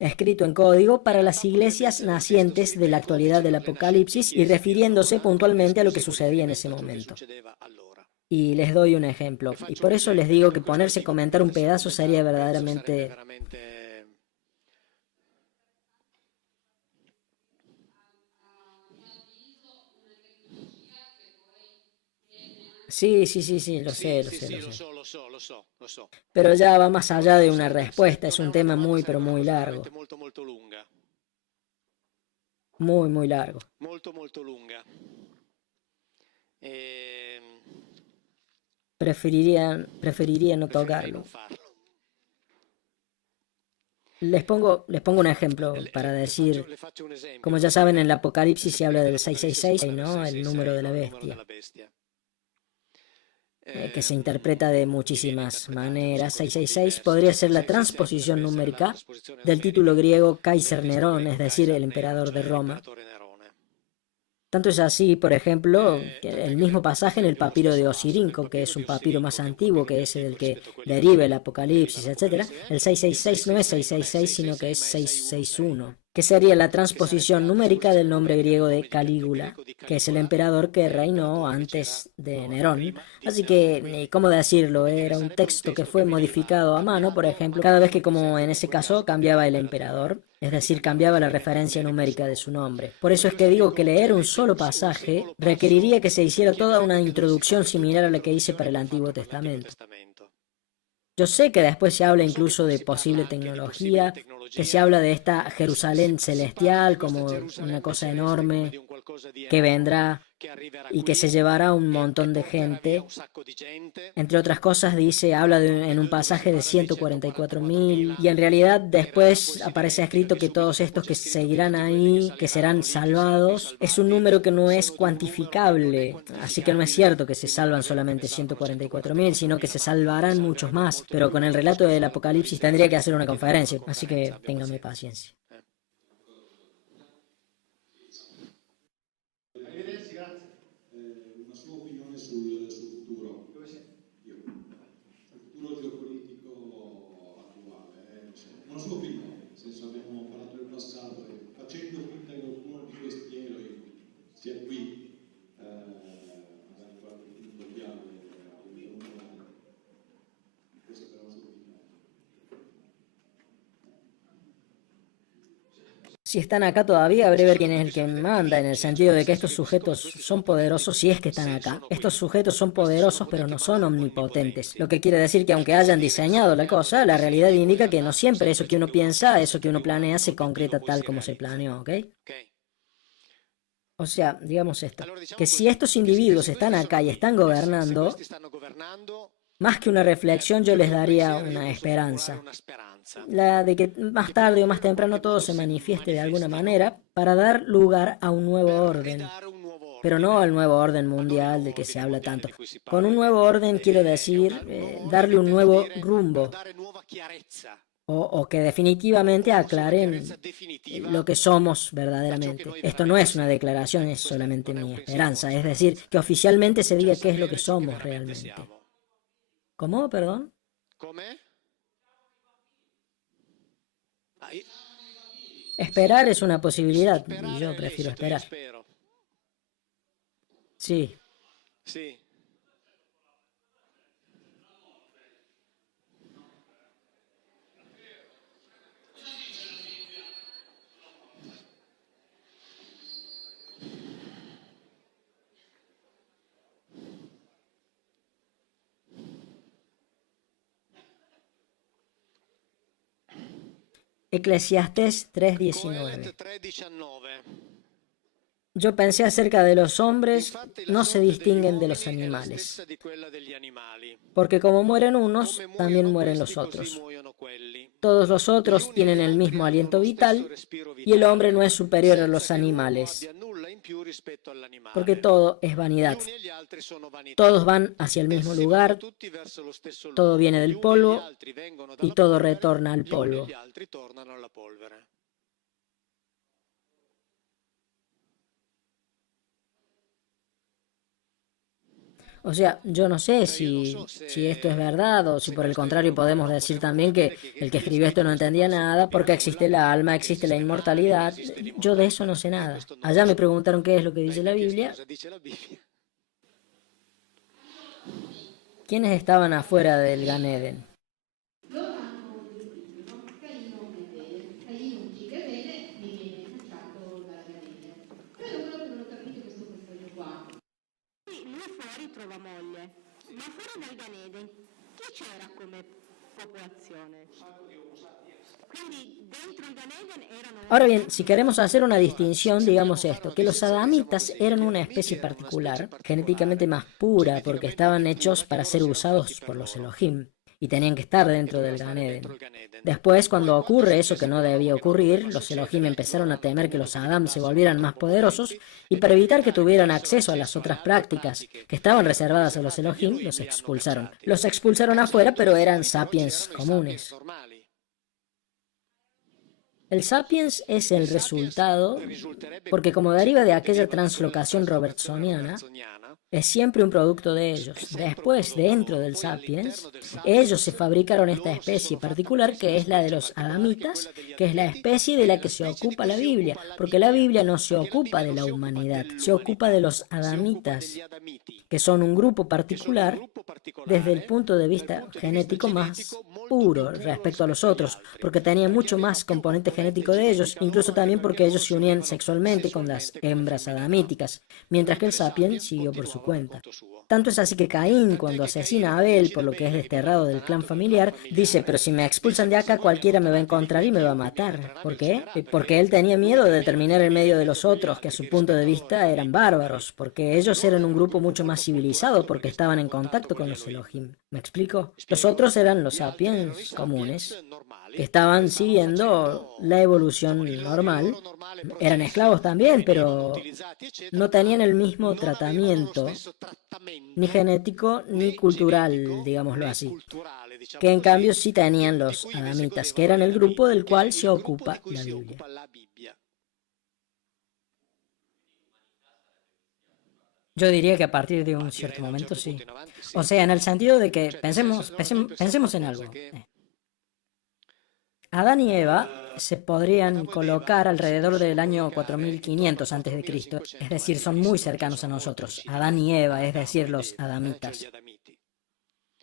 escrito en código para las iglesias nacientes de la actualidad del Apocalipsis y refiriéndose puntualmente a lo que sucedía en ese momento. Y les doy un ejemplo. Y por eso les digo que ponerse a comentar un pedazo sería verdaderamente... Sí, lo sé. Pero ya va más allá de una respuesta, es un tema muy, pero muy largo. Muy largo. Preferiría no tocarlo. Les pongo un ejemplo para decir, como ya saben, en el Apocalipsis se habla del 666, ¿no? El número de la bestia, que se interpreta de muchísimas maneras. 666 podría ser la transposición numérica del título griego Kaiser Nerón, es decir, el emperador de Roma. Tanto es así, por ejemplo, que el mismo pasaje en el papiro de Osirinco, que es un papiro más antiguo que ese del que deriva el Apocalipsis, etc., el 666 no es 666, sino que es 661, que sería la transposición numérica del nombre griego de Calígula, que es el emperador que reinó antes de Nerón. Así que, ¿cómo decirlo? Era un texto que fue modificado a mano, por ejemplo, cada vez que, como en ese caso, cambiaba el emperador. Es decir, cambiaba la referencia numérica de su nombre. Por eso es que digo que leer un solo pasaje requeriría que se hiciera toda una introducción similar a la que hice para el Antiguo Testamento. Yo sé que después se habla incluso de posible tecnología, que se habla de esta Jerusalén celestial como una cosa enorme que vendrá y que se llevará un montón de gente. Entre otras cosas, habla en un pasaje de 144.000, y en realidad después aparece escrito que todos estos que seguirán ahí, que serán salvados, es un número que no es cuantificable. Así que no es cierto que se salvan solamente 144.000, sino que se salvarán muchos más. Pero con el relato del Apocalipsis tendría que hacer una conferencia, así que téngame paciencia. Una sua opinione sul futuro. Io. Sul futuro geopolitico attuale. Una sua opinione, nel senso abbiamo parlato del passato e facendo finta che qualcuno di questi eroi sia qui, magari qualche punto chiave a livello mondiale. Questa è la sua opinione. Si están acá todavía, habré ver quién es el que manda, en el sentido de que estos sujetos son poderosos si es que están acá. Estos sujetos son poderosos, pero no son omnipotentes. Lo que quiere decir que aunque hayan diseñado la cosa, la realidad indica que no siempre eso que uno piensa, eso que uno planea, se concreta tal como se planeó, ¿ok? O sea, digamos esto, que si estos individuos están acá y están gobernando, más que una reflexión, yo les daría una esperanza. La de que más tarde o más temprano todo se manifieste de alguna manera para dar lugar a un nuevo orden. Pero no al nuevo orden mundial del que se habla tanto. Con un nuevo orden quiero decir darle un nuevo rumbo. O que definitivamente aclaren lo que somos verdaderamente. Esto no es una declaración, es solamente mi esperanza. Es decir, que oficialmente se diga qué es lo que somos realmente. ¿Cómo? Perdón. Esperar es una posibilidad y yo prefiero esperar. Sí. Eclesiastés 3:19. Yo pensé acerca de los hombres, no se distinguen de los animales, porque como mueren unos, también mueren los otros. Todos los otros tienen el mismo aliento vital y el hombre no es superior a los animales, porque todo es vanidad. Todos van hacia el mismo lugar, todo viene del polvo y todo retorna al polvo. O sea, yo no sé si esto es verdad o si por el contrario podemos decir también que el que escribió esto no entendía nada porque existe el alma, existe la inmortalidad. Yo de eso no sé nada. Allá me preguntaron qué es lo que dice la Biblia. ¿Quiénes estaban afuera del Gan Eden? Loro hanno due figli, no? Caino e Abele. Caino uccide Abele e viene cacciato dalla Galilea. Però io quello che non ho capito è questo passaggio qua. Lui fuori trova moglie, ma fuori dal Gan Eden chi c'era come popolazione? Quindi dentro il Gan Eden erano Ahora bien, si queremos hacer una distinción, digamos esto, que los adamitas eran una especie particular, genéticamente más pura, porque estaban hechos para ser usados por los Elohim y tenían que estar dentro del Gan Eden. Después, cuando ocurre eso que no debía ocurrir, los Elohim empezaron a temer que los Adam se volvieran más poderosos y para evitar que tuvieran acceso a las otras prácticas que estaban reservadas a los Elohim, los expulsaron. Los expulsaron afuera, pero eran sapiens comunes. El sapiens es el resultado, porque como deriva de aquella translocación robertsoniana, es siempre un producto de ellos. Después, dentro del sapiens, ellos se fabricaron esta especie particular que es la de los adamitas, que es la especie de la que se ocupa la Biblia, porque la Biblia no se ocupa de la humanidad, se ocupa de los adamitas, que son un grupo particular desde el punto de vista genético más puro respecto a los otros, porque tenían mucho más componente genético de ellos, incluso también porque ellos se unían sexualmente con las hembras adamíticas, mientras que el sapien siguió por su cuenta. Tanto es así que Caín, cuando asesina a Abel, por lo que es desterrado del clan familiar, dice, pero si me expulsan de acá, cualquiera me va a encontrar y me va a matar. ¿Por qué? Porque él tenía miedo de terminar en medio de los otros, que a su punto de vista eran bárbaros, porque ellos eran un grupo mucho más civilizado, porque estaban en contacto con los Elohim. ¿Me explico? Los otros eran los sapiens comunes, que estaban siguiendo la evolución normal. Eran esclavos también, pero no tenían el mismo tratamiento, ni genético ni cultural, digámoslo así, que en cambio sí tenían los adamitas, que eran el grupo del cual se ocupa la Biblia. Yo diría que a partir de un cierto momento sí. O sea, en el sentido de que pensemos en algo. Adán y Eva se podrían colocar alrededor del año 4500 a.C., es decir, son muy cercanos a nosotros. Adán y Eva, es decir, los adamitas.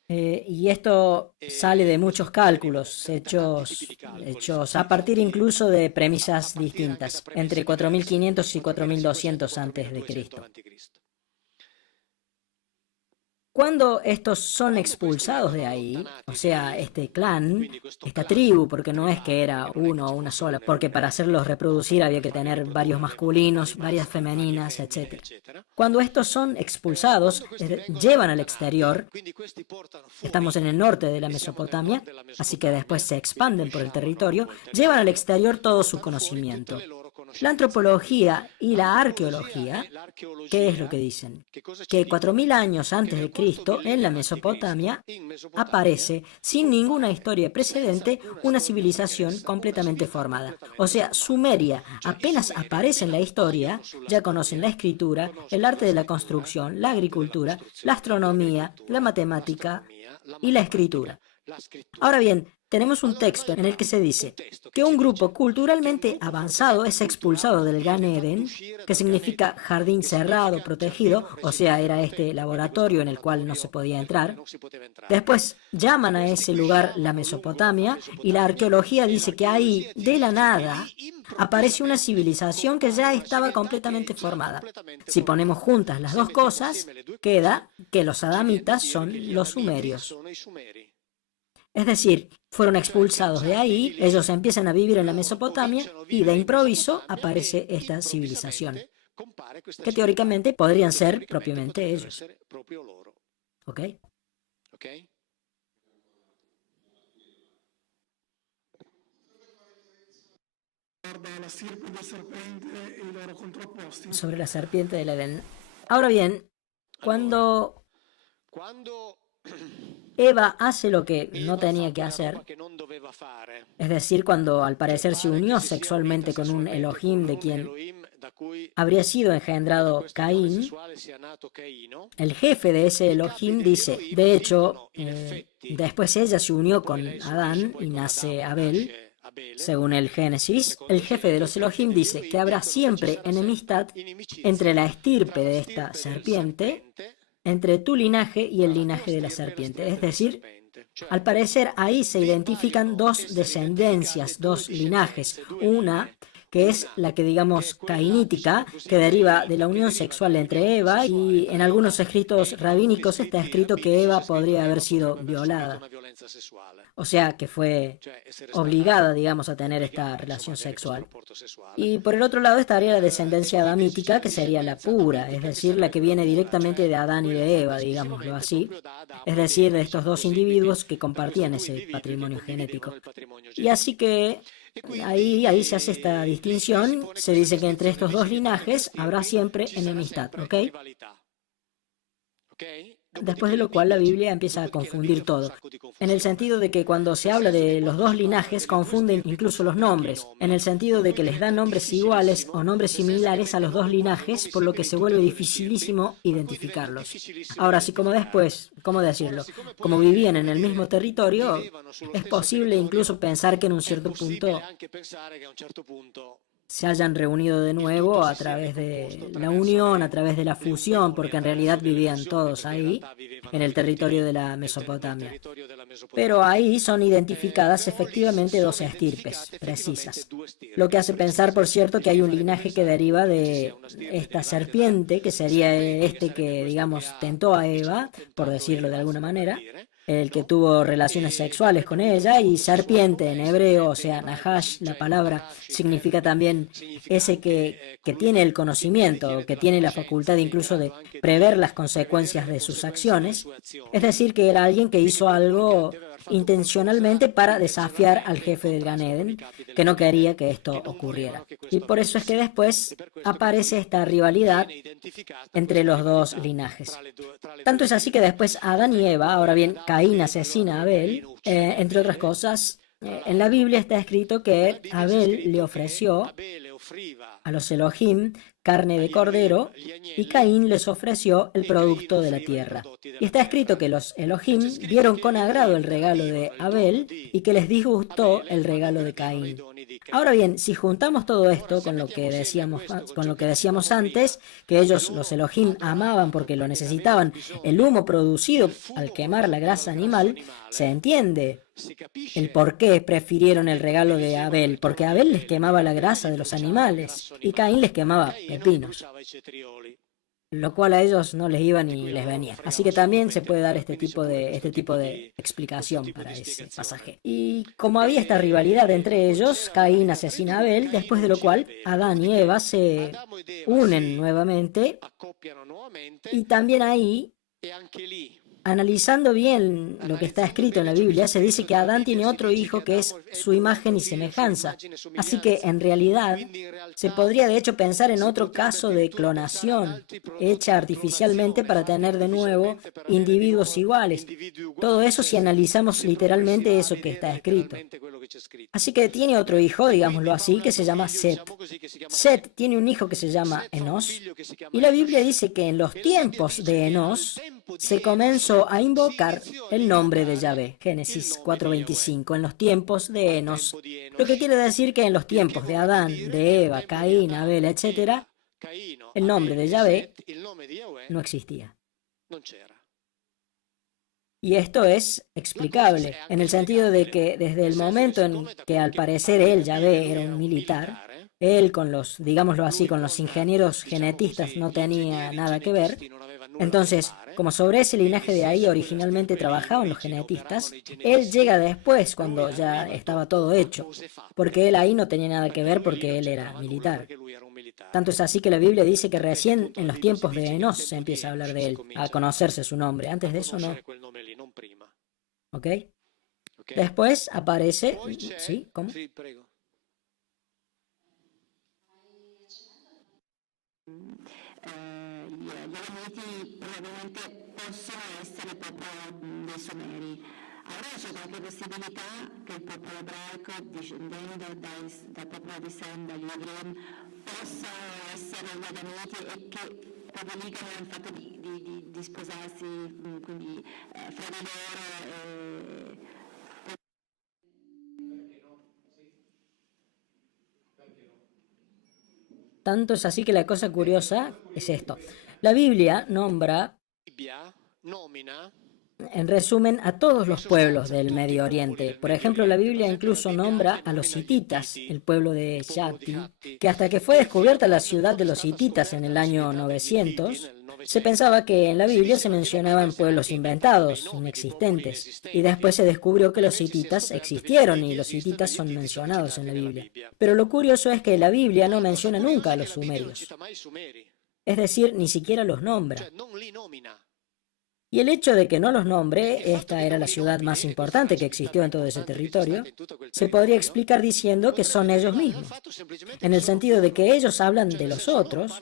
Y esto sale de muchos cálculos hechos a partir incluso de premisas distintas, entre 4500 y 4200 a.C. Cuando estos son expulsados de ahí, o sea, este clan, esta tribu, porque no es que era uno o una sola, porque para hacerlos reproducir había que tener varios masculinos, varias femeninas, etc. Cuando estos son expulsados, llevan al exterior, estamos en el norte de la Mesopotamia, así que después se expanden por el territorio, llevan al exterior todo su conocimiento. La antropología y la arqueología, ¿qué es lo que dicen? Que 4000 años antes de Cristo, en la Mesopotamia, aparece, sin ninguna historia precedente, una civilización completamente formada. O sea, Sumeria apenas aparece en la historia, ya conocen la escritura, el arte de la construcción, la agricultura, la astronomía, la matemática y la escritura. Ahora bien, tenemos un texto en el que se dice que un grupo culturalmente avanzado es expulsado del Gan Eden, que significa jardín cerrado, protegido, o sea, era este laboratorio en el cual no se podía entrar. Después llaman a ese lugar la Mesopotamia y la arqueología dice que ahí, de la nada, aparece una civilización que ya estaba completamente formada. Si ponemos juntas las dos cosas, queda que los adamitas son los sumerios. Es decir, fueron expulsados de ahí, ellos empiezan a vivir en la Mesopotamia y de improviso aparece esta civilización, que teóricamente podrían ser propiamente ellos. ¿Ok? Sobre la serpiente del Edén. Ahora bien, cuando Eva hace lo que no tenía que hacer, es decir, cuando al parecer se unió sexualmente con un Elohim de quien habría sido engendrado Caín, el jefe de ese Elohim dice, de hecho, después ella se unió con Adán y nace Abel. Según el Génesis, el jefe de los Elohim dice que habrá siempre enemistad entre la estirpe de esta serpiente, entre tu linaje y el linaje de la serpiente. Es decir, al parecer ahí se identifican dos descendencias, dos linajes. Una que es la que digamos cainítica, que deriva de la unión sexual entre Eva, y en algunos escritos rabínicos está escrito que Eva podría haber sido violada. O sea, que fue obligada, digamos, a tener esta relación sexual. Y por el otro lado estaría la descendencia adamítica, que sería la pura, es decir, la que viene directamente de Adán y de Eva, digámoslo así, es decir, de estos dos individuos que compartían ese patrimonio genético. Y así que ahí se hace esta distinción, se dice que entre estos dos linajes habrá siempre enemistad, ¿ok? Después de lo cual la Biblia empieza a confundir todo, en el sentido de que cuando se habla de los dos linajes confunden incluso los nombres, en el sentido de que les dan nombres iguales o nombres similares a los dos linajes, por lo que se vuelve dificilísimo identificarlos. Ahora, si como después, ¿cómo decirlo? Como vivían en el mismo territorio, es posible incluso pensar que en un cierto punto se hayan reunido de nuevo a través de la unión, a través de la fusión, porque en realidad vivían todos ahí, en el territorio de la Mesopotamia. Pero ahí son identificadas efectivamente dos estirpes precisas, lo que hace pensar, por cierto, que hay un linaje que deriva de esta serpiente, que sería este que, digamos, tentó a Eva, por decirlo de alguna manera, el que tuvo relaciones sexuales con ella, y serpiente en hebreo, o sea, nahash, la palabra, significa también ese que tiene el conocimiento, que tiene la facultad incluso de prever las consecuencias de sus acciones, es decir, que era alguien que hizo algo intencionalmente para desafiar al jefe del Gan Eden, que no quería que esto ocurriera. Y por eso es que después aparece esta rivalidad entre los dos linajes. Tanto es así que después Adán y Eva, ahora bien, Caín asesina a Abel, entre otras cosas, en la Biblia está escrito que Abel le ofreció a los Elohim carne de cordero y Caín les ofreció el producto de la tierra. Y está escrito que los Elohim vieron con agrado el regalo de Abel y que les disgustó el regalo de Caín. Ahora bien, si juntamos todo esto con lo que decíamos antes, que ellos, los Elohim, amaban porque lo necesitaban, el humo producido al quemar la grasa animal, se entiende el por qué prefirieron el regalo de Abel, porque Abel les quemaba la grasa de los animales y Caín les quemaba pepinos, lo cual a ellos no les iba ni les venía. Así que también se puede dar este tipo de explicación para ese pasaje. Y como había esta rivalidad entre ellos, Caín asesina a Abel, después de lo cual Adán y Eva se unen nuevamente, y también ahí, analizando bien lo que está escrito en la Biblia, se dice que Adán tiene otro hijo que es su imagen y semejanza. Así que en realidad se podría de hecho pensar en otro caso de clonación hecha artificialmente para tener de nuevo individuos iguales. Todo eso si analizamos literalmente eso que está escrito. Así que tiene otro hijo, digámoslo así, que se llama Set. Set tiene un hijo que se llama Enos, y la Biblia dice que en los tiempos de Enos se comenzó a invocar el nombre de Yahvé. Génesis 4:25, en los tiempos de Enos. Lo que quiere decir que en los tiempos de Adán, de Eva, Caín, Abel, etc., el nombre de Yahvé no existía. Y esto es explicable, en el sentido de que desde el momento en que al parecer él, Yahvé, era un militar, él con los, digámoslo así, con los ingenieros genetistas no tenía nada que ver. Entonces, como sobre ese linaje de ahí originalmente trabajaban los genetistas, él llega después cuando ya estaba todo hecho, porque él ahí no tenía nada que ver porque él era militar. Tanto es así que la Biblia dice que recién en los tiempos de Enos se empieza a hablar de él, a conocerse su nombre. Antes de eso no. ¿Ok? Después aparece... ¿Sí? ¿Cómo? Gli Elamiti probabilmente possono essere il popolo dei Sumeri. Allora c'è qualche possibilità che il popolo ebraico, discendendo dal popolo di Sem, dagli Evrim, possa essere gli Elamiti e che prediligono il fatto di sposarsi, quindi fra di loro. Tanto es así que la cosa curiosa es esto. La Biblia nombra en resumen, a todos los pueblos del Medio Oriente. Por ejemplo, la Biblia incluso nombra a los hititas, el pueblo de Yati, que hasta que fue descubierta la ciudad de los hititas en el año 900, se pensaba que en la Biblia se mencionaban pueblos inventados, inexistentes, y después se descubrió que los hititas existieron y los hititas son mencionados en la Biblia. Pero lo curioso es que la Biblia no menciona nunca a los sumerios, es decir, ni siquiera los nombra. Y el hecho de que no los nombre, esta era la ciudad más importante que existió en todo ese territorio, se podría explicar diciendo que son ellos mismos, en el sentido de que ellos hablan de los otros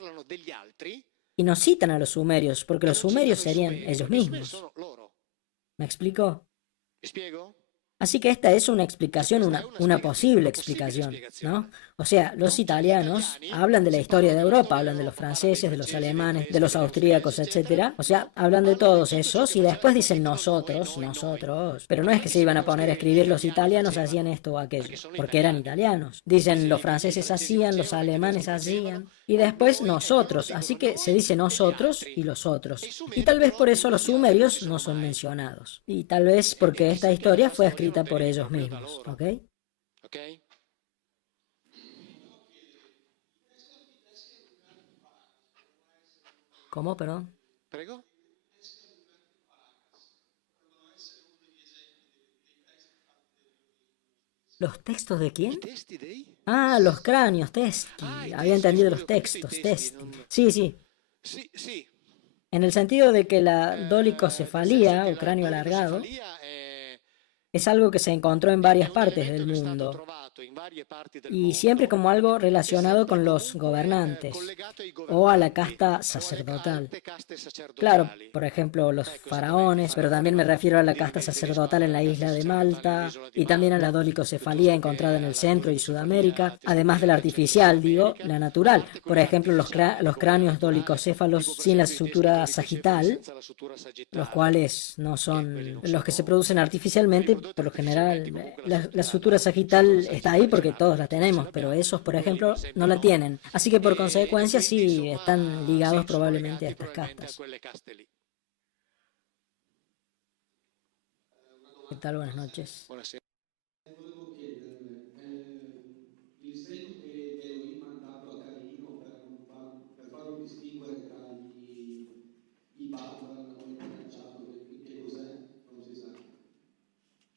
y no citan a los sumerios, porque los sumerios serían ellos mismos. ¿Me explico? Así que esta es una explicación, una posible explicación, ¿no? O sea, los italianos hablan de la historia de Europa, hablan de los franceses, de los alemanes, de los austríacos, etcétera. O sea, hablan de todos esos y después dicen nosotros, nosotros. Pero no es que se iban a poner a escribir los italianos hacían esto o aquello, porque eran italianos. Dicen los franceses hacían, los alemanes hacían, y después nosotros. Así que se dice nosotros y los otros. Y tal vez por eso los sumerios no son mencionados. Y tal vez porque esta historia fue escrita por ellos mismos, ¿ok? ¿Cómo, perdón? ¿Los textos de quién? Ah, los cráneos, testi. Había entendido los textos, testi. Sí, sí. En el sentido de que la dolicocefalía, o cráneo alargado, es algo que se encontró en varias partes del mundo y siempre como algo relacionado con los gobernantes o a la casta sacerdotal. Claro, por ejemplo, los faraones, pero también me refiero a la casta sacerdotal en la isla de Malta y también a la dolicocefalía encontrada en el centro y Sudamérica, además de la artificial, digo, la natural. Por ejemplo, los cráneos dolicocéfalos sin la sutura sagital, los cuales no son los que se producen artificialmente. Por lo general, la sutura sagital está ahí porque todos la tenemos, pero esos, por ejemplo, no la tienen. Así que por consecuencia sí están ligados probablemente a estas castas. ¿Qué tal? Buenas noches. Volevo chiederle, il segno che Elohim ha dato a Caino per farlo distinguere tra i Babran o i Cacciato, che cos'è? Non si sa.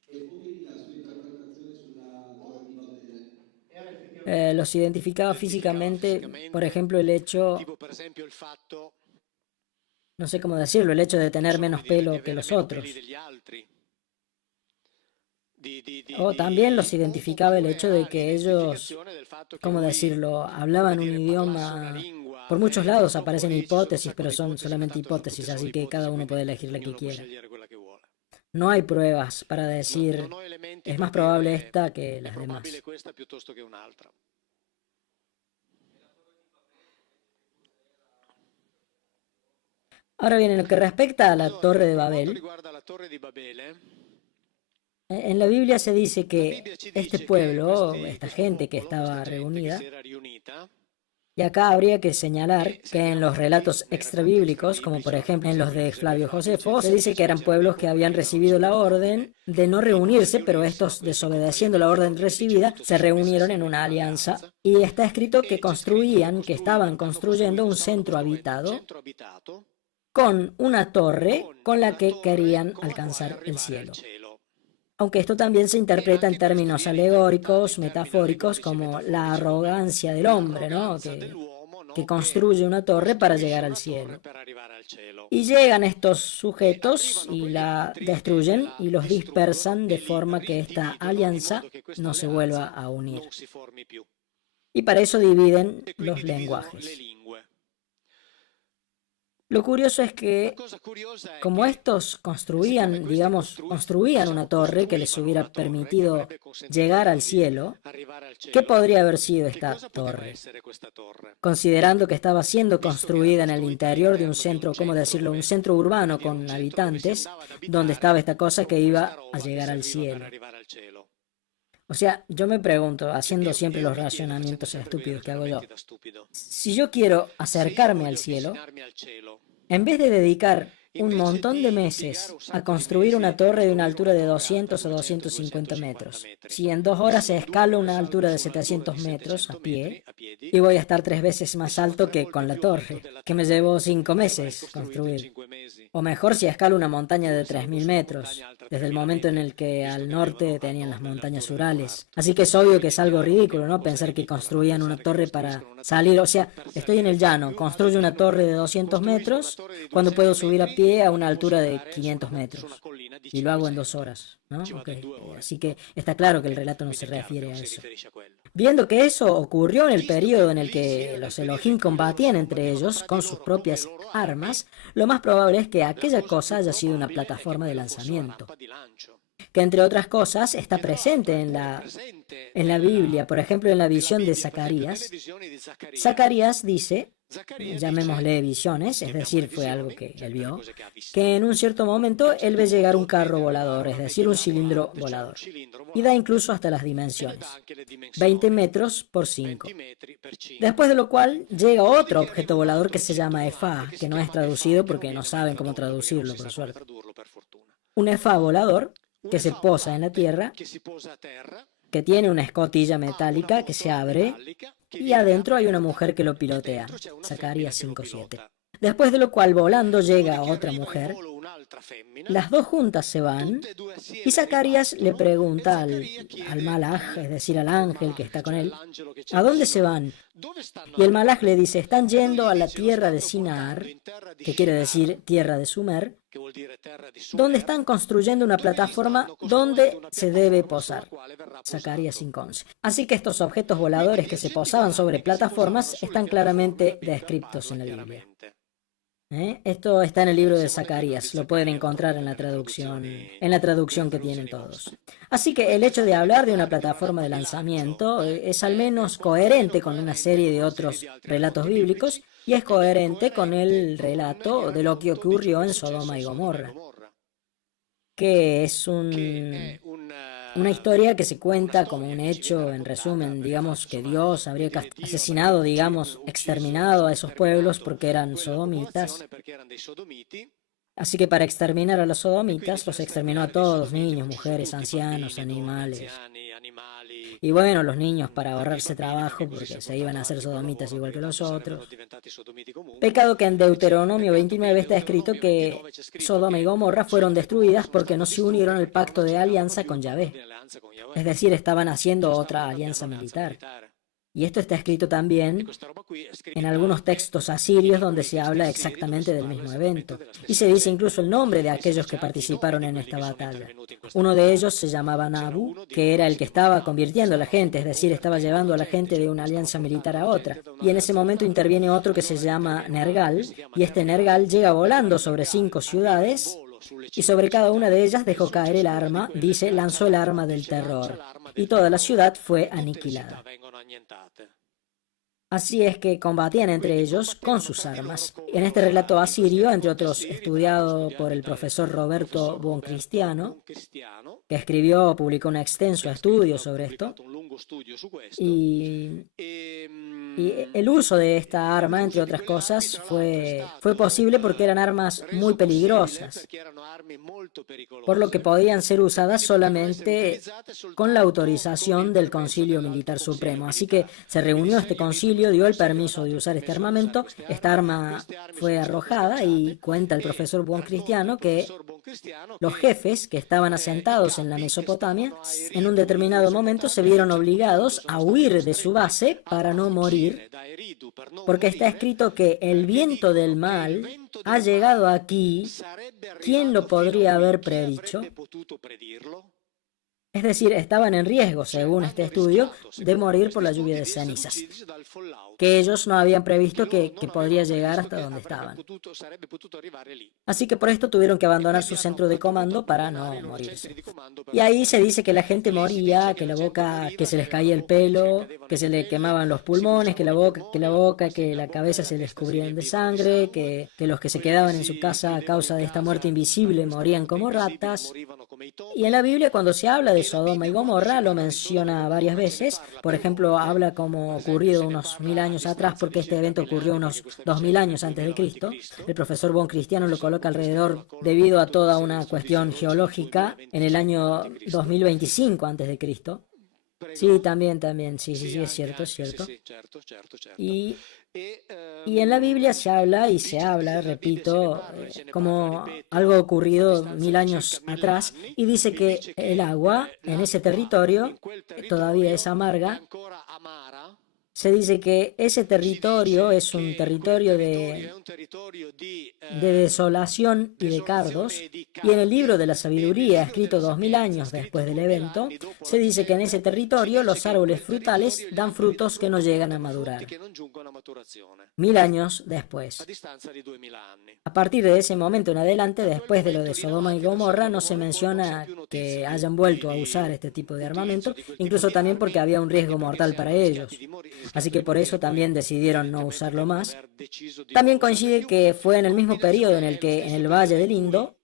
E poi la sua interpretazione sulla Torre di Babele. Los identificaba físicamente, por ejemplo, el hecho, no sé cómo decirlo, el hecho de tener menos pelo que los otros. O también los identificaba el hecho de que ellos, ¿cómo decirlo?, hablaban un idioma. Por muchos lados aparecen hipótesis, pero son solamente hipótesis, así que cada uno puede elegir la que quiera. No hay pruebas para decir, es más probable esta que las demás. Ahora bien, en lo que respecta a la Torre de Babel, en la Biblia se dice que este pueblo, esta gente que estaba reunida, y acá habría que señalar que en los relatos extrabíblicos, como por ejemplo en los de Flavio Josefo, se dice que eran pueblos que habían recibido la orden de no reunirse, pero estos, desobedeciendo la orden recibida, se reunieron en una alianza. Y está escrito que que estaban construyendo un centro habitado con una torre con la que querían alcanzar el cielo. Aunque esto también se interpreta en términos alegóricos, metafóricos, como la arrogancia del hombre, ¿no? Que construye una torre para llegar al cielo. Y llegan estos sujetos y la destruyen y los dispersan de forma que esta alianza no se vuelva a unir. Y para eso dividen los lenguajes. Lo curioso es que, como estos construían una torre que les hubiera permitido llegar al cielo, ¿qué podría haber sido esta torre? Considerando que estaba siendo construida en el interior de un centro, ¿cómo decirlo?, un centro urbano con habitantes, donde estaba esta cosa que iba a llegar al cielo. O sea, yo me pregunto, haciendo siempre los racionamientos estúpidos que hago yo, si yo quiero acercarme al cielo, en vez de dedicar un montón de meses a construir una torre de una altura de 200 o 250 metros. Si en 2 horas se escala una altura de 700 metros a pie, y voy a estar 3 veces más alto que con la torre, que me llevó 5 meses construir. O mejor si escalo una montaña de 3000 metros, desde el momento en el que al norte tenían las montañas Urales. Así que es obvio que es algo ridículo, ¿no? Pensar que construían una torre para salir. O sea, estoy en el llano, construyo una torre de 200 metros cuando puedo subir a pie a una altura de 500 metros. Y lo hago en 2 horas, ¿no? Okay. Así que está claro que el relato no se refiere a eso. Viendo que eso ocurrió en el periodo en el que los Elohim combatían entre ellos con sus propias armas, lo más probable es que aquella cosa haya sido una plataforma de lanzamiento, que entre otras cosas está presente en la Biblia. Por ejemplo, en la visión de Zacarías. Zacarías dice, llamémosle visiones, es decir, fue algo que él vio, que en un cierto momento él ve llegar un carro volador, es decir, un cilindro volador, y da incluso hasta las dimensiones, 20 metros por 5. Después de lo cual llega otro objeto volador que se llama Efá, que no es traducido porque no saben cómo traducirlo, por suerte. Un Efá volador que se posa en la tierra, que tiene una escotilla metálica que se abre, y adentro hay una mujer que lo pilotea. Zacarías 5:7. Después de lo cual, volando llega otra mujer. Las dos juntas se van, y Zacarías le pregunta al malaj, es decir, al ángel que está con él, ¿a dónde se van? Y el malaj le dice, están yendo a la tierra de Sinar, que quiere decir tierra de Sumer, donde están construyendo una plataforma donde se debe posar. Zacarías 5:11. Así que estos objetos voladores que se posaban sobre plataformas están claramente descritos en la Biblia. Esto está en el libro de Zacarías, lo pueden encontrar en la traducción que tienen todos. Así que el hecho de hablar de una plataforma de lanzamiento es al menos coherente con una serie de otros relatos bíblicos y es coherente con el relato de lo que ocurrió en Sodoma y Gomorra, que es una historia que se cuenta como un hecho, en resumen, digamos que Dios habría asesinado, exterminado a esos pueblos porque eran sodomitas. Así que para exterminar a los sodomitas, los exterminó a todos, niños, mujeres, ancianos, animales. Y bueno, los niños para ahorrarse trabajo porque se iban a hacer sodomitas igual que los otros. Pecado que en Deuteronomio 29 está escrito que Sodoma y Gomorra fueron destruidas porque no se unieron al pacto de alianza con Yahvé. Es decir, estaban haciendo otra alianza militar. Y esto está escrito también en algunos textos asirios donde se habla exactamente del mismo evento. Y se dice incluso el nombre de aquellos que participaron en esta batalla. Uno de ellos se llamaba Nabu, que era el que estaba convirtiendo a la gente, es decir, estaba llevando a la gente de una alianza militar a otra. Y en ese momento interviene otro que se llama Nergal, y este Nergal llega volando sobre 5 ciudades, y sobre cada una de ellas dejó caer el arma, dice, lanzó el arma del terror, y toda la ciudad fue aniquilada. Así es que combatían entre ellos con sus armas. En este relato asirio, entre otros estudiado por el profesor Roberto Buoncristiano, que publicó un extenso estudio sobre esto, y el uso de esta arma, entre otras cosas, fue posible porque eran armas muy peligrosas, por lo que podían ser usadas solamente con la autorización del Concilio Militar Supremo. Así que se reunió este concilio, dio el permiso de usar este armamento, esta arma fue arrojada y cuenta el profesor Buoncristiano que los jefes que estaban asentados en la Mesopotamia en un determinado momento se vieron obligados a huir de su base para no morir, porque está escrito que el viento del mal ha llegado aquí. ¿Quién lo podría haber predicho? Es decir, estaban en riesgo, según este estudio, de morir por la lluvia de cenizas, que ellos no habían previsto que podría llegar hasta donde estaban. Así que por esto tuvieron que abandonar su centro de comando para no morirse. Y ahí se dice que la gente moría, que se les caía el pelo, que se le quemaban los pulmones, que la cabeza se les cubría de sangre, que los que se quedaban en su casa a causa de esta muerte invisible morían como ratas. Y en la Biblia, cuando se habla de Sodoma y Gomorra, lo menciona varias veces. Por ejemplo, habla como ocurrido unos 1000 años atrás, porque este evento ocurrió unos 2000 años antes de Cristo. El profesor Von Cristiano lo coloca alrededor, debido a toda una cuestión geológica, en el año 2025 antes de Cristo. Sí, también, sí, es cierto, es cierto. Y y en la Biblia se habla y se habla, repito, como algo ocurrido 1000 años atrás, y dice que el agua en ese territorio todavía es amarga. Se dice que ese territorio es un territorio de desolación y de cardos, y en el libro de la sabiduría, escrito 2000 años después del evento, se dice que en ese territorio los árboles frutales dan frutos que no llegan a madurar. 1000 años después. A partir de ese momento en adelante, después de lo de Sodoma y Gomorra, no se menciona que hayan vuelto a usar este tipo de armamento, incluso también porque había un riesgo mortal para ellos. Así que por eso también decidieron no usarlo más. También coincide que fue en el mismo periodo en el que en el Valle del Indo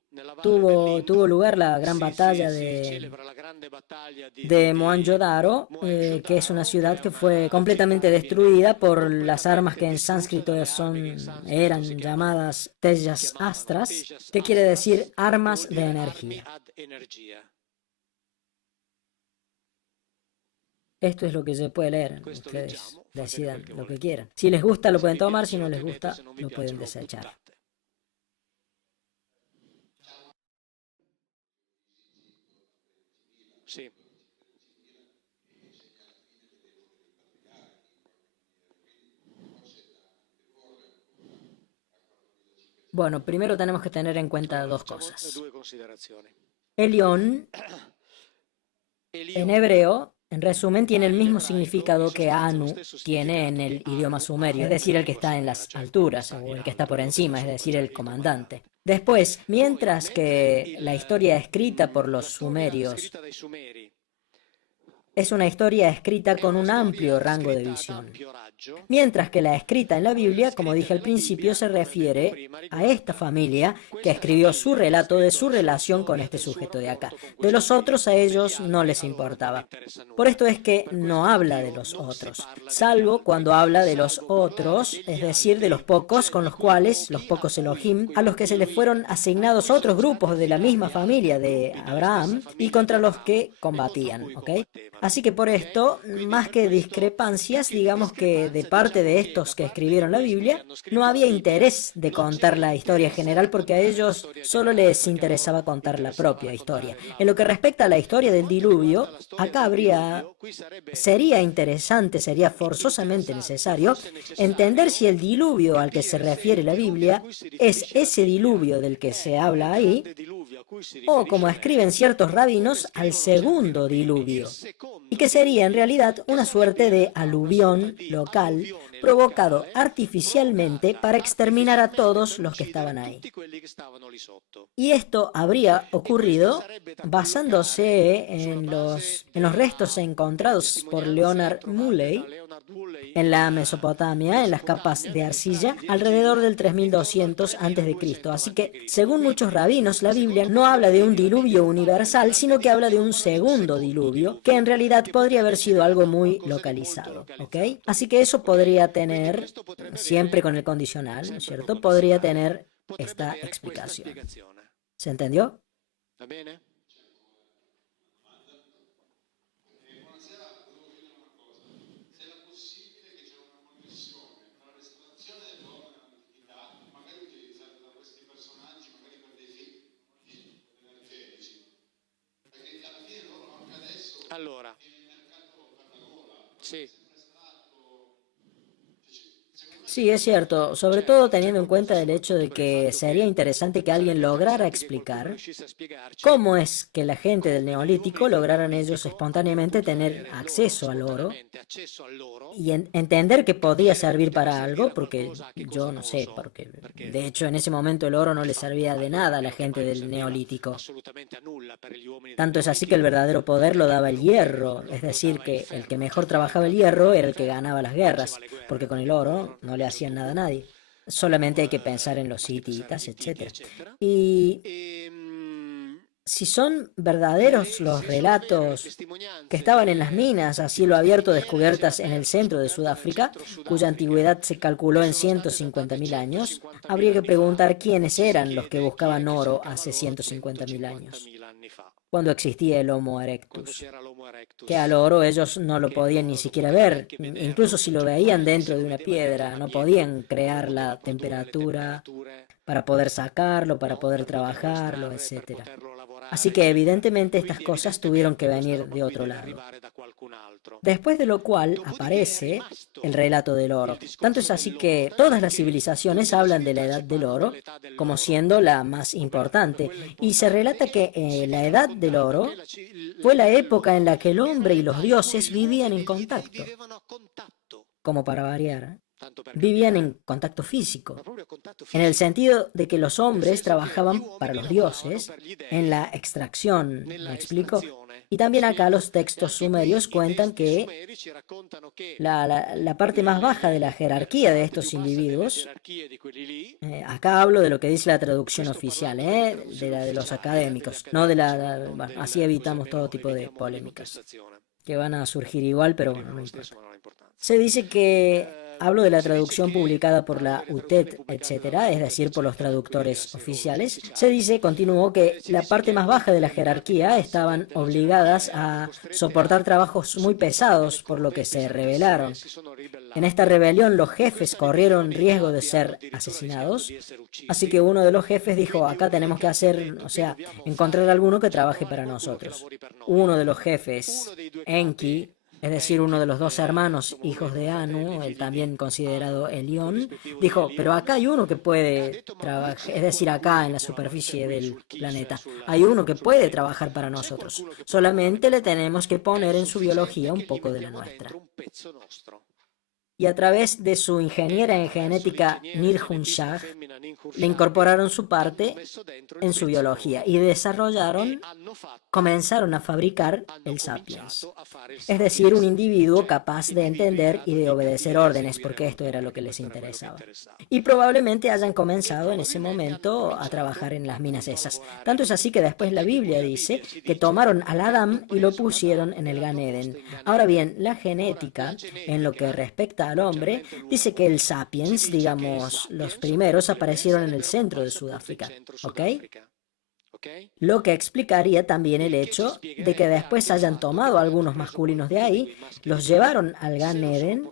tuvo lugar la gran batalla de Mohenjo-Daro, que es una ciudad que fue completamente destruida por las armas que en sánscrito eran llamadas Tejas Astras, que quiere decir armas de energía. Esto es lo que se puede leer. Ustedes decidan lo que quieran. Si les gusta lo pueden tomar, si no les gusta lo pueden desechar. Bueno, primero tenemos que tener en cuenta dos cosas. Elión, en hebreo, en resumen, tiene el mismo significado que Anu tiene en el idioma sumerio, es decir, el que está en las alturas, o el que está por encima, es decir, el comandante. Después, mientras que la historia escrita por los sumerios es una historia escrita con un amplio rango de visión, mientras que la escrita en la Biblia, como dije al principio, se refiere a esta familia que escribió su relato de su relación con este sujeto de acá. De los otros a ellos no les importaba. Por esto es que no habla de los otros, salvo cuando habla de los otros, es decir, de los pocos con los cuales, los pocos Elohim, a los que se les fueron asignados otros grupos de la misma familia de Abraham y contra los que combatían, ¿ok? Así que por esto, más que discrepancias, digamos que de parte de estos que escribieron la Biblia, no había interés de contar la historia general porque a ellos solo les interesaba contar la propia historia. En lo que respecta a la historia del diluvio, acá sería interesante, sería forzosamente necesario entender si el diluvio al que se refiere la Biblia es ese diluvio del que se habla ahí, o como escriben ciertos rabinos, al segundo diluvio, y que sería en realidad una suerte de aluvión local provocado artificialmente para exterminar a todos los que estaban ahí. Y esto habría ocurrido basándose en los restos encontrados por Leonard Mulley en la Mesopotamia, en las capas de arcilla, alrededor del 3200 a.C. Así que, según muchos rabinos, la Biblia no habla de un diluvio universal, sino que habla de un segundo diluvio, que en realidad podría haber sido algo muy localizado, ¿ok? Así que eso podría tener, siempre con el condicional, ¿no es cierto? Podría tener esta explicación. ¿Se entendió? Allora, sì. Sí, es cierto, sobre todo teniendo en cuenta el hecho de que sería interesante que alguien lograra explicar cómo es que la gente del Neolítico lograron ellos espontáneamente tener acceso al oro y entender que podía servir para algo, porque yo no sé, porque de hecho en ese momento el oro no le servía de nada a la gente del Neolítico. Tanto es así que el verdadero poder lo daba el hierro, es decir, que el que mejor trabajaba el hierro era el que ganaba las guerras, porque con el oro no le hacían nada a nadie. Solamente hay que pensar en los hititas, etc. Y si son verdaderos los relatos que estaban en las minas a cielo abierto descubiertas en el centro de Sudáfrica, cuya antigüedad se calculó en 150.000 años, habría que preguntar quiénes eran los que buscaban oro hace 150.000 años, cuando existía el Homo erectus, que al oro ellos no lo podían ni siquiera ver, incluso si lo veían dentro de una piedra, no podían crear la temperatura para poder sacarlo, para poder trabajarlo, etc. Así que evidentemente estas cosas tuvieron que venir de otro lado. Después de lo cual aparece el relato del oro. Tanto es así que todas las civilizaciones hablan de la edad del oro como siendo la más importante. Y se relata que la edad del oro fue la época en la que el hombre y los dioses vivían en contacto. Como para variar, vivían en contacto físico, en el sentido de que los hombres trabajaban para los dioses en la extracción, ¿me explico? Y también acá los textos sumerios cuentan que la parte más baja de la jerarquía de estos individuos, acá hablo de lo que dice la traducción oficial, de la de los académicos, no de bueno, así evitamos todo tipo de polémicas, que van a surgir igual, pero bueno, no importa. Se dice que hablo de la traducción publicada por la UTED, etcétera, es decir, por los traductores oficiales. Se dice, continuó, que la parte más baja de la jerarquía estaban obligadas a soportar trabajos muy pesados, por lo que se rebelaron. En esta rebelión los jefes corrieron riesgo de ser asesinados, así que uno de los jefes dijo, acá tenemos que hacer, o sea, encontrar alguno que trabaje para nosotros. Uno de los jefes, Enki, es decir, uno de los dos hermanos, hijos de Anu, el también considerado Elión, dijo, pero acá hay uno que puede trabajar, es decir, acá en la superficie del planeta, hay uno que puede trabajar para nosotros. Solamente le tenemos que poner en su biología un poco de la nuestra. Y a través de su ingeniera en genética Nirjun Shah, le incorporaron su parte en su biología y comenzaron a fabricar el sapiens. Es decir, un individuo capaz de entender y de obedecer órdenes, porque esto era lo que les interesaba. Y probablemente hayan comenzado en ese momento a trabajar en las minas esas. Tanto es así que después la Biblia dice que tomaron al Adán y lo pusieron en el Gan Eden. Ahora bien, la genética, en lo que respecta al hombre, dice que el sapiens, digamos, los primeros aparecieron en el centro de Sudáfrica, ¿ok? Lo que explicaría también el hecho de que después hayan tomado algunos masculinos de ahí, los llevaron al Gan Eden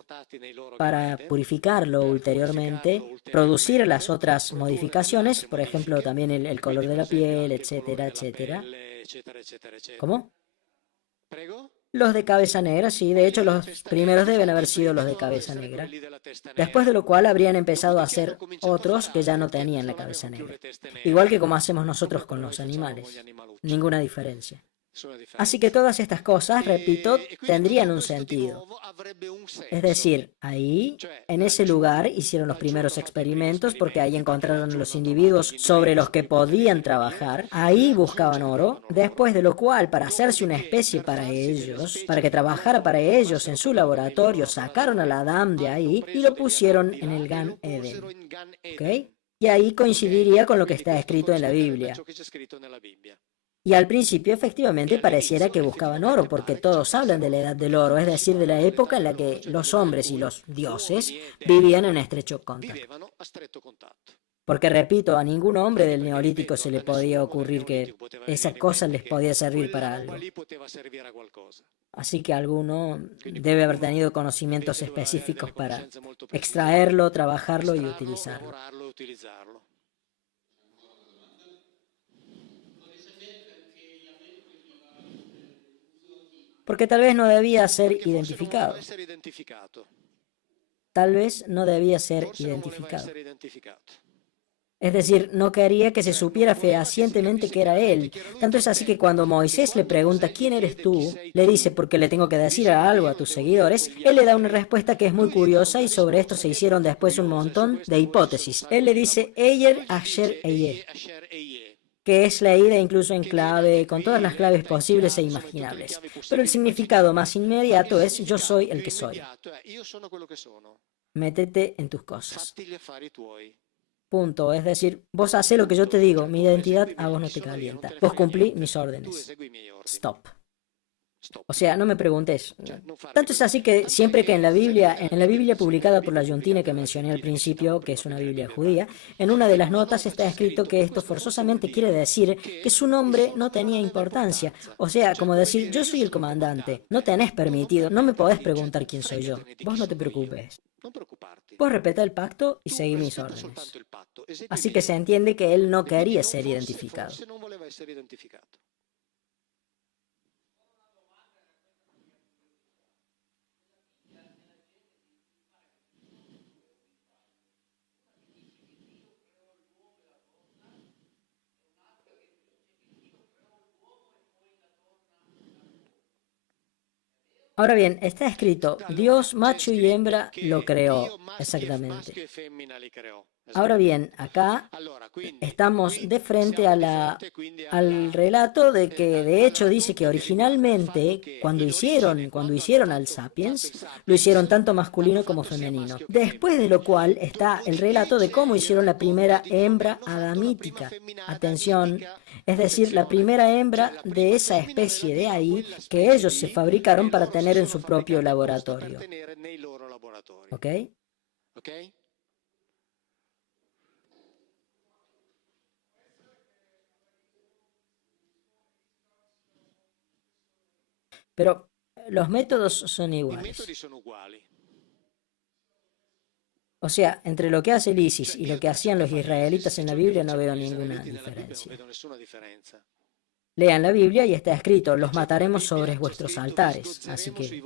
para purificarlo ulteriormente, producir las otras modificaciones, por ejemplo, también el color de la piel, etcétera, etcétera. ¿Cómo? Los de cabeza negra, sí, de hecho los primeros deben haber sido los de cabeza negra. Después de lo cual habrían empezado a hacer otros que ya no tenían la cabeza negra. Igual que como hacemos nosotros con los animales. Ninguna diferencia. Así que todas estas cosas, repito, tendrían un sentido. Es decir, ahí, en ese lugar, hicieron los primeros experimentos porque ahí encontraron a los individuos sobre los que podían trabajar. Ahí buscaban oro, después de lo cual, para hacerse una especie para ellos, para que trabajara para ellos en su laboratorio, sacaron al Adán de ahí y lo pusieron en el Gan Eden. ¿Ok? Y ahí coincidiría con lo que está escrito en la Biblia. Y al principio efectivamente pareciera que buscaban oro, porque todos hablan de la edad del oro, es decir, de la época en la que los hombres y los dioses vivían en estrecho contacto. Porque repito, a ningún hombre del Neolítico se le podía ocurrir que esa cosa les podía servir para algo. Así que alguno debe haber tenido conocimientos específicos para extraerlo, trabajarlo y utilizarlo. Porque tal vez no debía ser identificado. Tal vez no debía ser identificado. Es decir, no quería que se supiera fehacientemente que era él. Tanto es así que cuando Moisés le pregunta ¿quién eres tú?, le dice porque le tengo que decir algo a tus seguidores, él le da una respuesta que es muy curiosa y sobre esto se hicieron después un montón de hipótesis. Él le dice Eyer Asher Eye, que es leída incluso en clave, con todas las claves posibles e imaginables. Pero el significado más inmediato es yo soy el que soy. Métete en tus cosas. Punto. Es decir, vos hacés lo que yo te digo, mi identidad a vos no te calienta. Vos cumplí mis órdenes. Stop. O sea, no me preguntes. Tanto es así que siempre que en la Biblia publicada por la Giuntina que mencioné al principio, que es una Biblia judía, en una de las notas está escrito que esto forzosamente quiere decir que su nombre no tenía importancia. O sea, como decir, yo soy el comandante, no tenés permitido, no me podés preguntar quién soy yo. Vos no te preocupes. Vos respetá el pacto y seguí mis órdenes. Así que se entiende que él no quería ser identificado. Ahora bien, está escrito, Dios macho y hembra lo creó, exactamente. Ahora bien, acá estamos de frente al relato de que de hecho dice que originalmente cuando hicieron al Sapiens, lo hicieron tanto masculino como femenino. Después de lo cual está el relato de cómo hicieron la primera hembra adamítica. Atención, es decir, la primera hembra de esa especie de ahí que ellos se fabricaron para tener en su propio laboratorio. ¿Ok? Pero los métodos son iguales. O sea, entre lo que hace el ISIS y lo que hacían los israelitas en la Biblia no veo ninguna diferencia. Lean la Biblia y está escrito, los mataremos sobre vuestros altares. Así que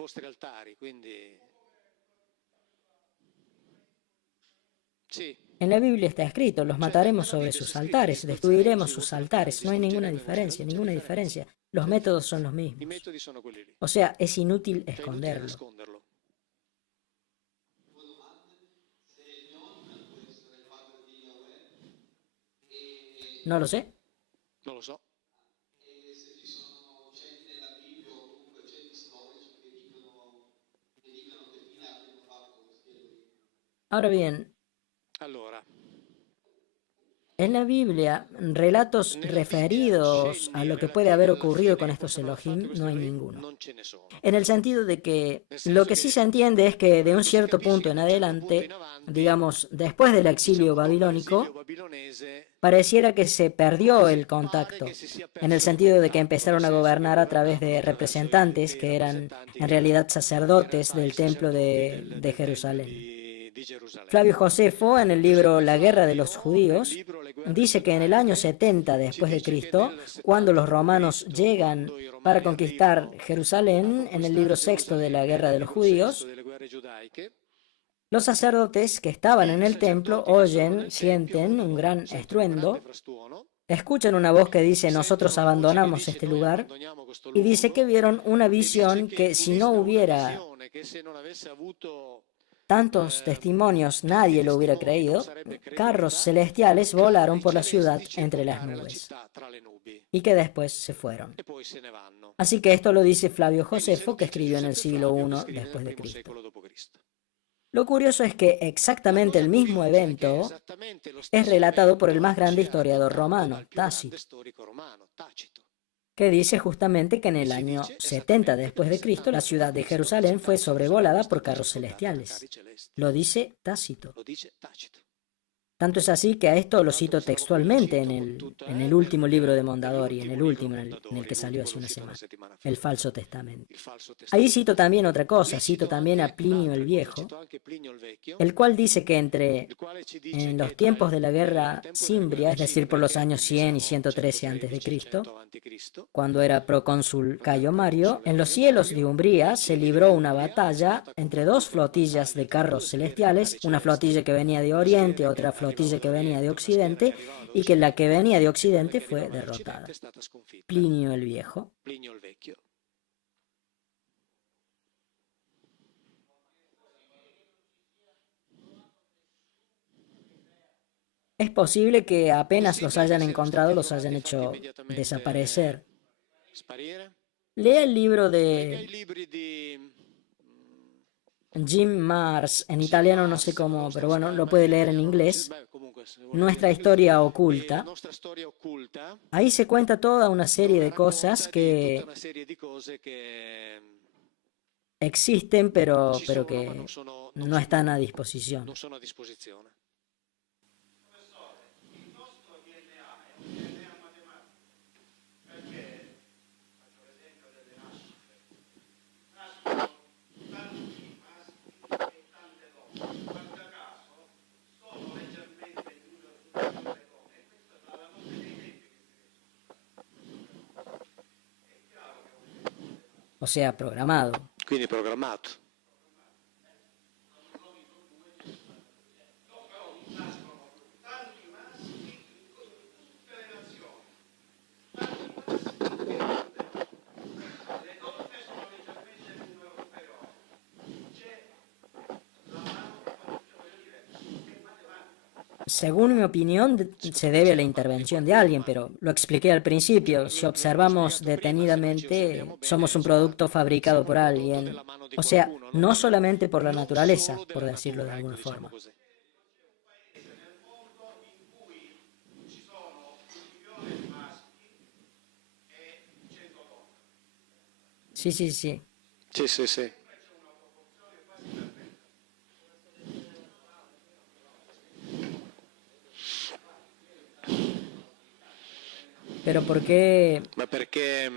en la Biblia está escrito, los mataremos sobre sus altares, destruiremos sus altares. No hay ninguna diferencia, ninguna diferencia. Los métodos son los mismos. O sea, es inútil esconderlo. No lo sé. Ahora bien, en la Biblia, relatos referidos a lo que puede haber ocurrido con estos Elohim no hay ninguno. En el sentido de que lo que sí se entiende es que de un cierto punto en adelante, digamos, después del exilio babilónico, pareciera que se perdió el contacto, en el sentido de que empezaron a gobernar a través de representantes que eran en realidad sacerdotes del templo de Jerusalén. Flavio Josefo, en el libro La guerra de los judíos, dice que en el año 70 después de Cristo, cuando los romanos llegan para conquistar Jerusalén, en el libro sexto de la guerra de los judíos, los sacerdotes que estaban en el templo oyen, sienten un gran estruendo, escuchan una voz que dice, nosotros abandonamos este lugar, y dice que vieron una visión que si no hubiera tantos testimonios nadie lo hubiera creído, carros celestiales volaron por la ciudad entre las nubes y que después se fueron. Así que esto lo dice Flavio Josefo, que escribió en el siglo I después de Cristo. Lo curioso es que exactamente el mismo evento es relatado por el más grande historiador romano, Tácito, que dice justamente que en el año 70 después de Cristo la ciudad de Jerusalén fue sobrevolada por carros celestiales. Lo dice Tácito. Tanto es así que a esto lo cito textualmente en el último libro de Mondadori, en el que salió hace una semana, el Falso Testamento. Ahí cito también otra cosa, cito también a Plinio el Viejo, el cual dice que en los tiempos de la guerra cimbria, es decir, por los años 100 y 113 a.C., cuando era procónsul Cayo Mario, en los cielos de Umbría se libró una batalla entre dos flotillas de carros celestiales, una flotilla que venía de Oriente, otra flotilla que venía de Occidente, y que la que venía de Occidente fue derrotada. Plinio el Viejo. Es posible que apenas los hayan encontrado, los hayan hecho desaparecer. Lea el libro de Jim Marrs, en italiano no sé cómo, pero bueno, lo puede leer en inglés. nuestra historia oculta, ahí se cuenta toda una serie de cosas que existen, pero que no están a disposición. O sea, programado. Quindi programmato. Según mi opinión, se debe a la intervención de alguien, pero lo expliqué al principio. Si observamos detenidamente, somos un producto fabricado por alguien. O sea, no solamente por la naturaleza, por decirlo de alguna forma. Sí, sí, sí. Sì, sì, sì. Pero ¿por qué? Ma perché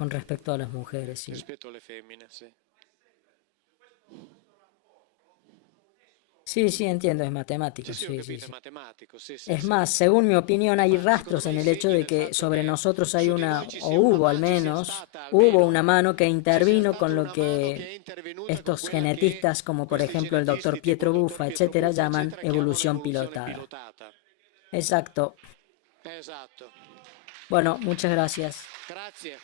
Con respecto a las mujeres, sí. rispetto alle femmine, sì. Sí, sí, entiendo, es matemático, Sì, sì, ho sí, sí, capito, è sí. matematico, sì, sì, Es sì. más, según mi opinión, hay rastros en el hecho de que sobre nosotros hay una, o hubo al menos, hubo una mano que intervino con lo que estos genetistas, como por ejemplo el doctor Pietro Buffa, etcétera, llaman evolución pilotada. Exacto. Esatto. Bueno, muchas gracias. Grazie.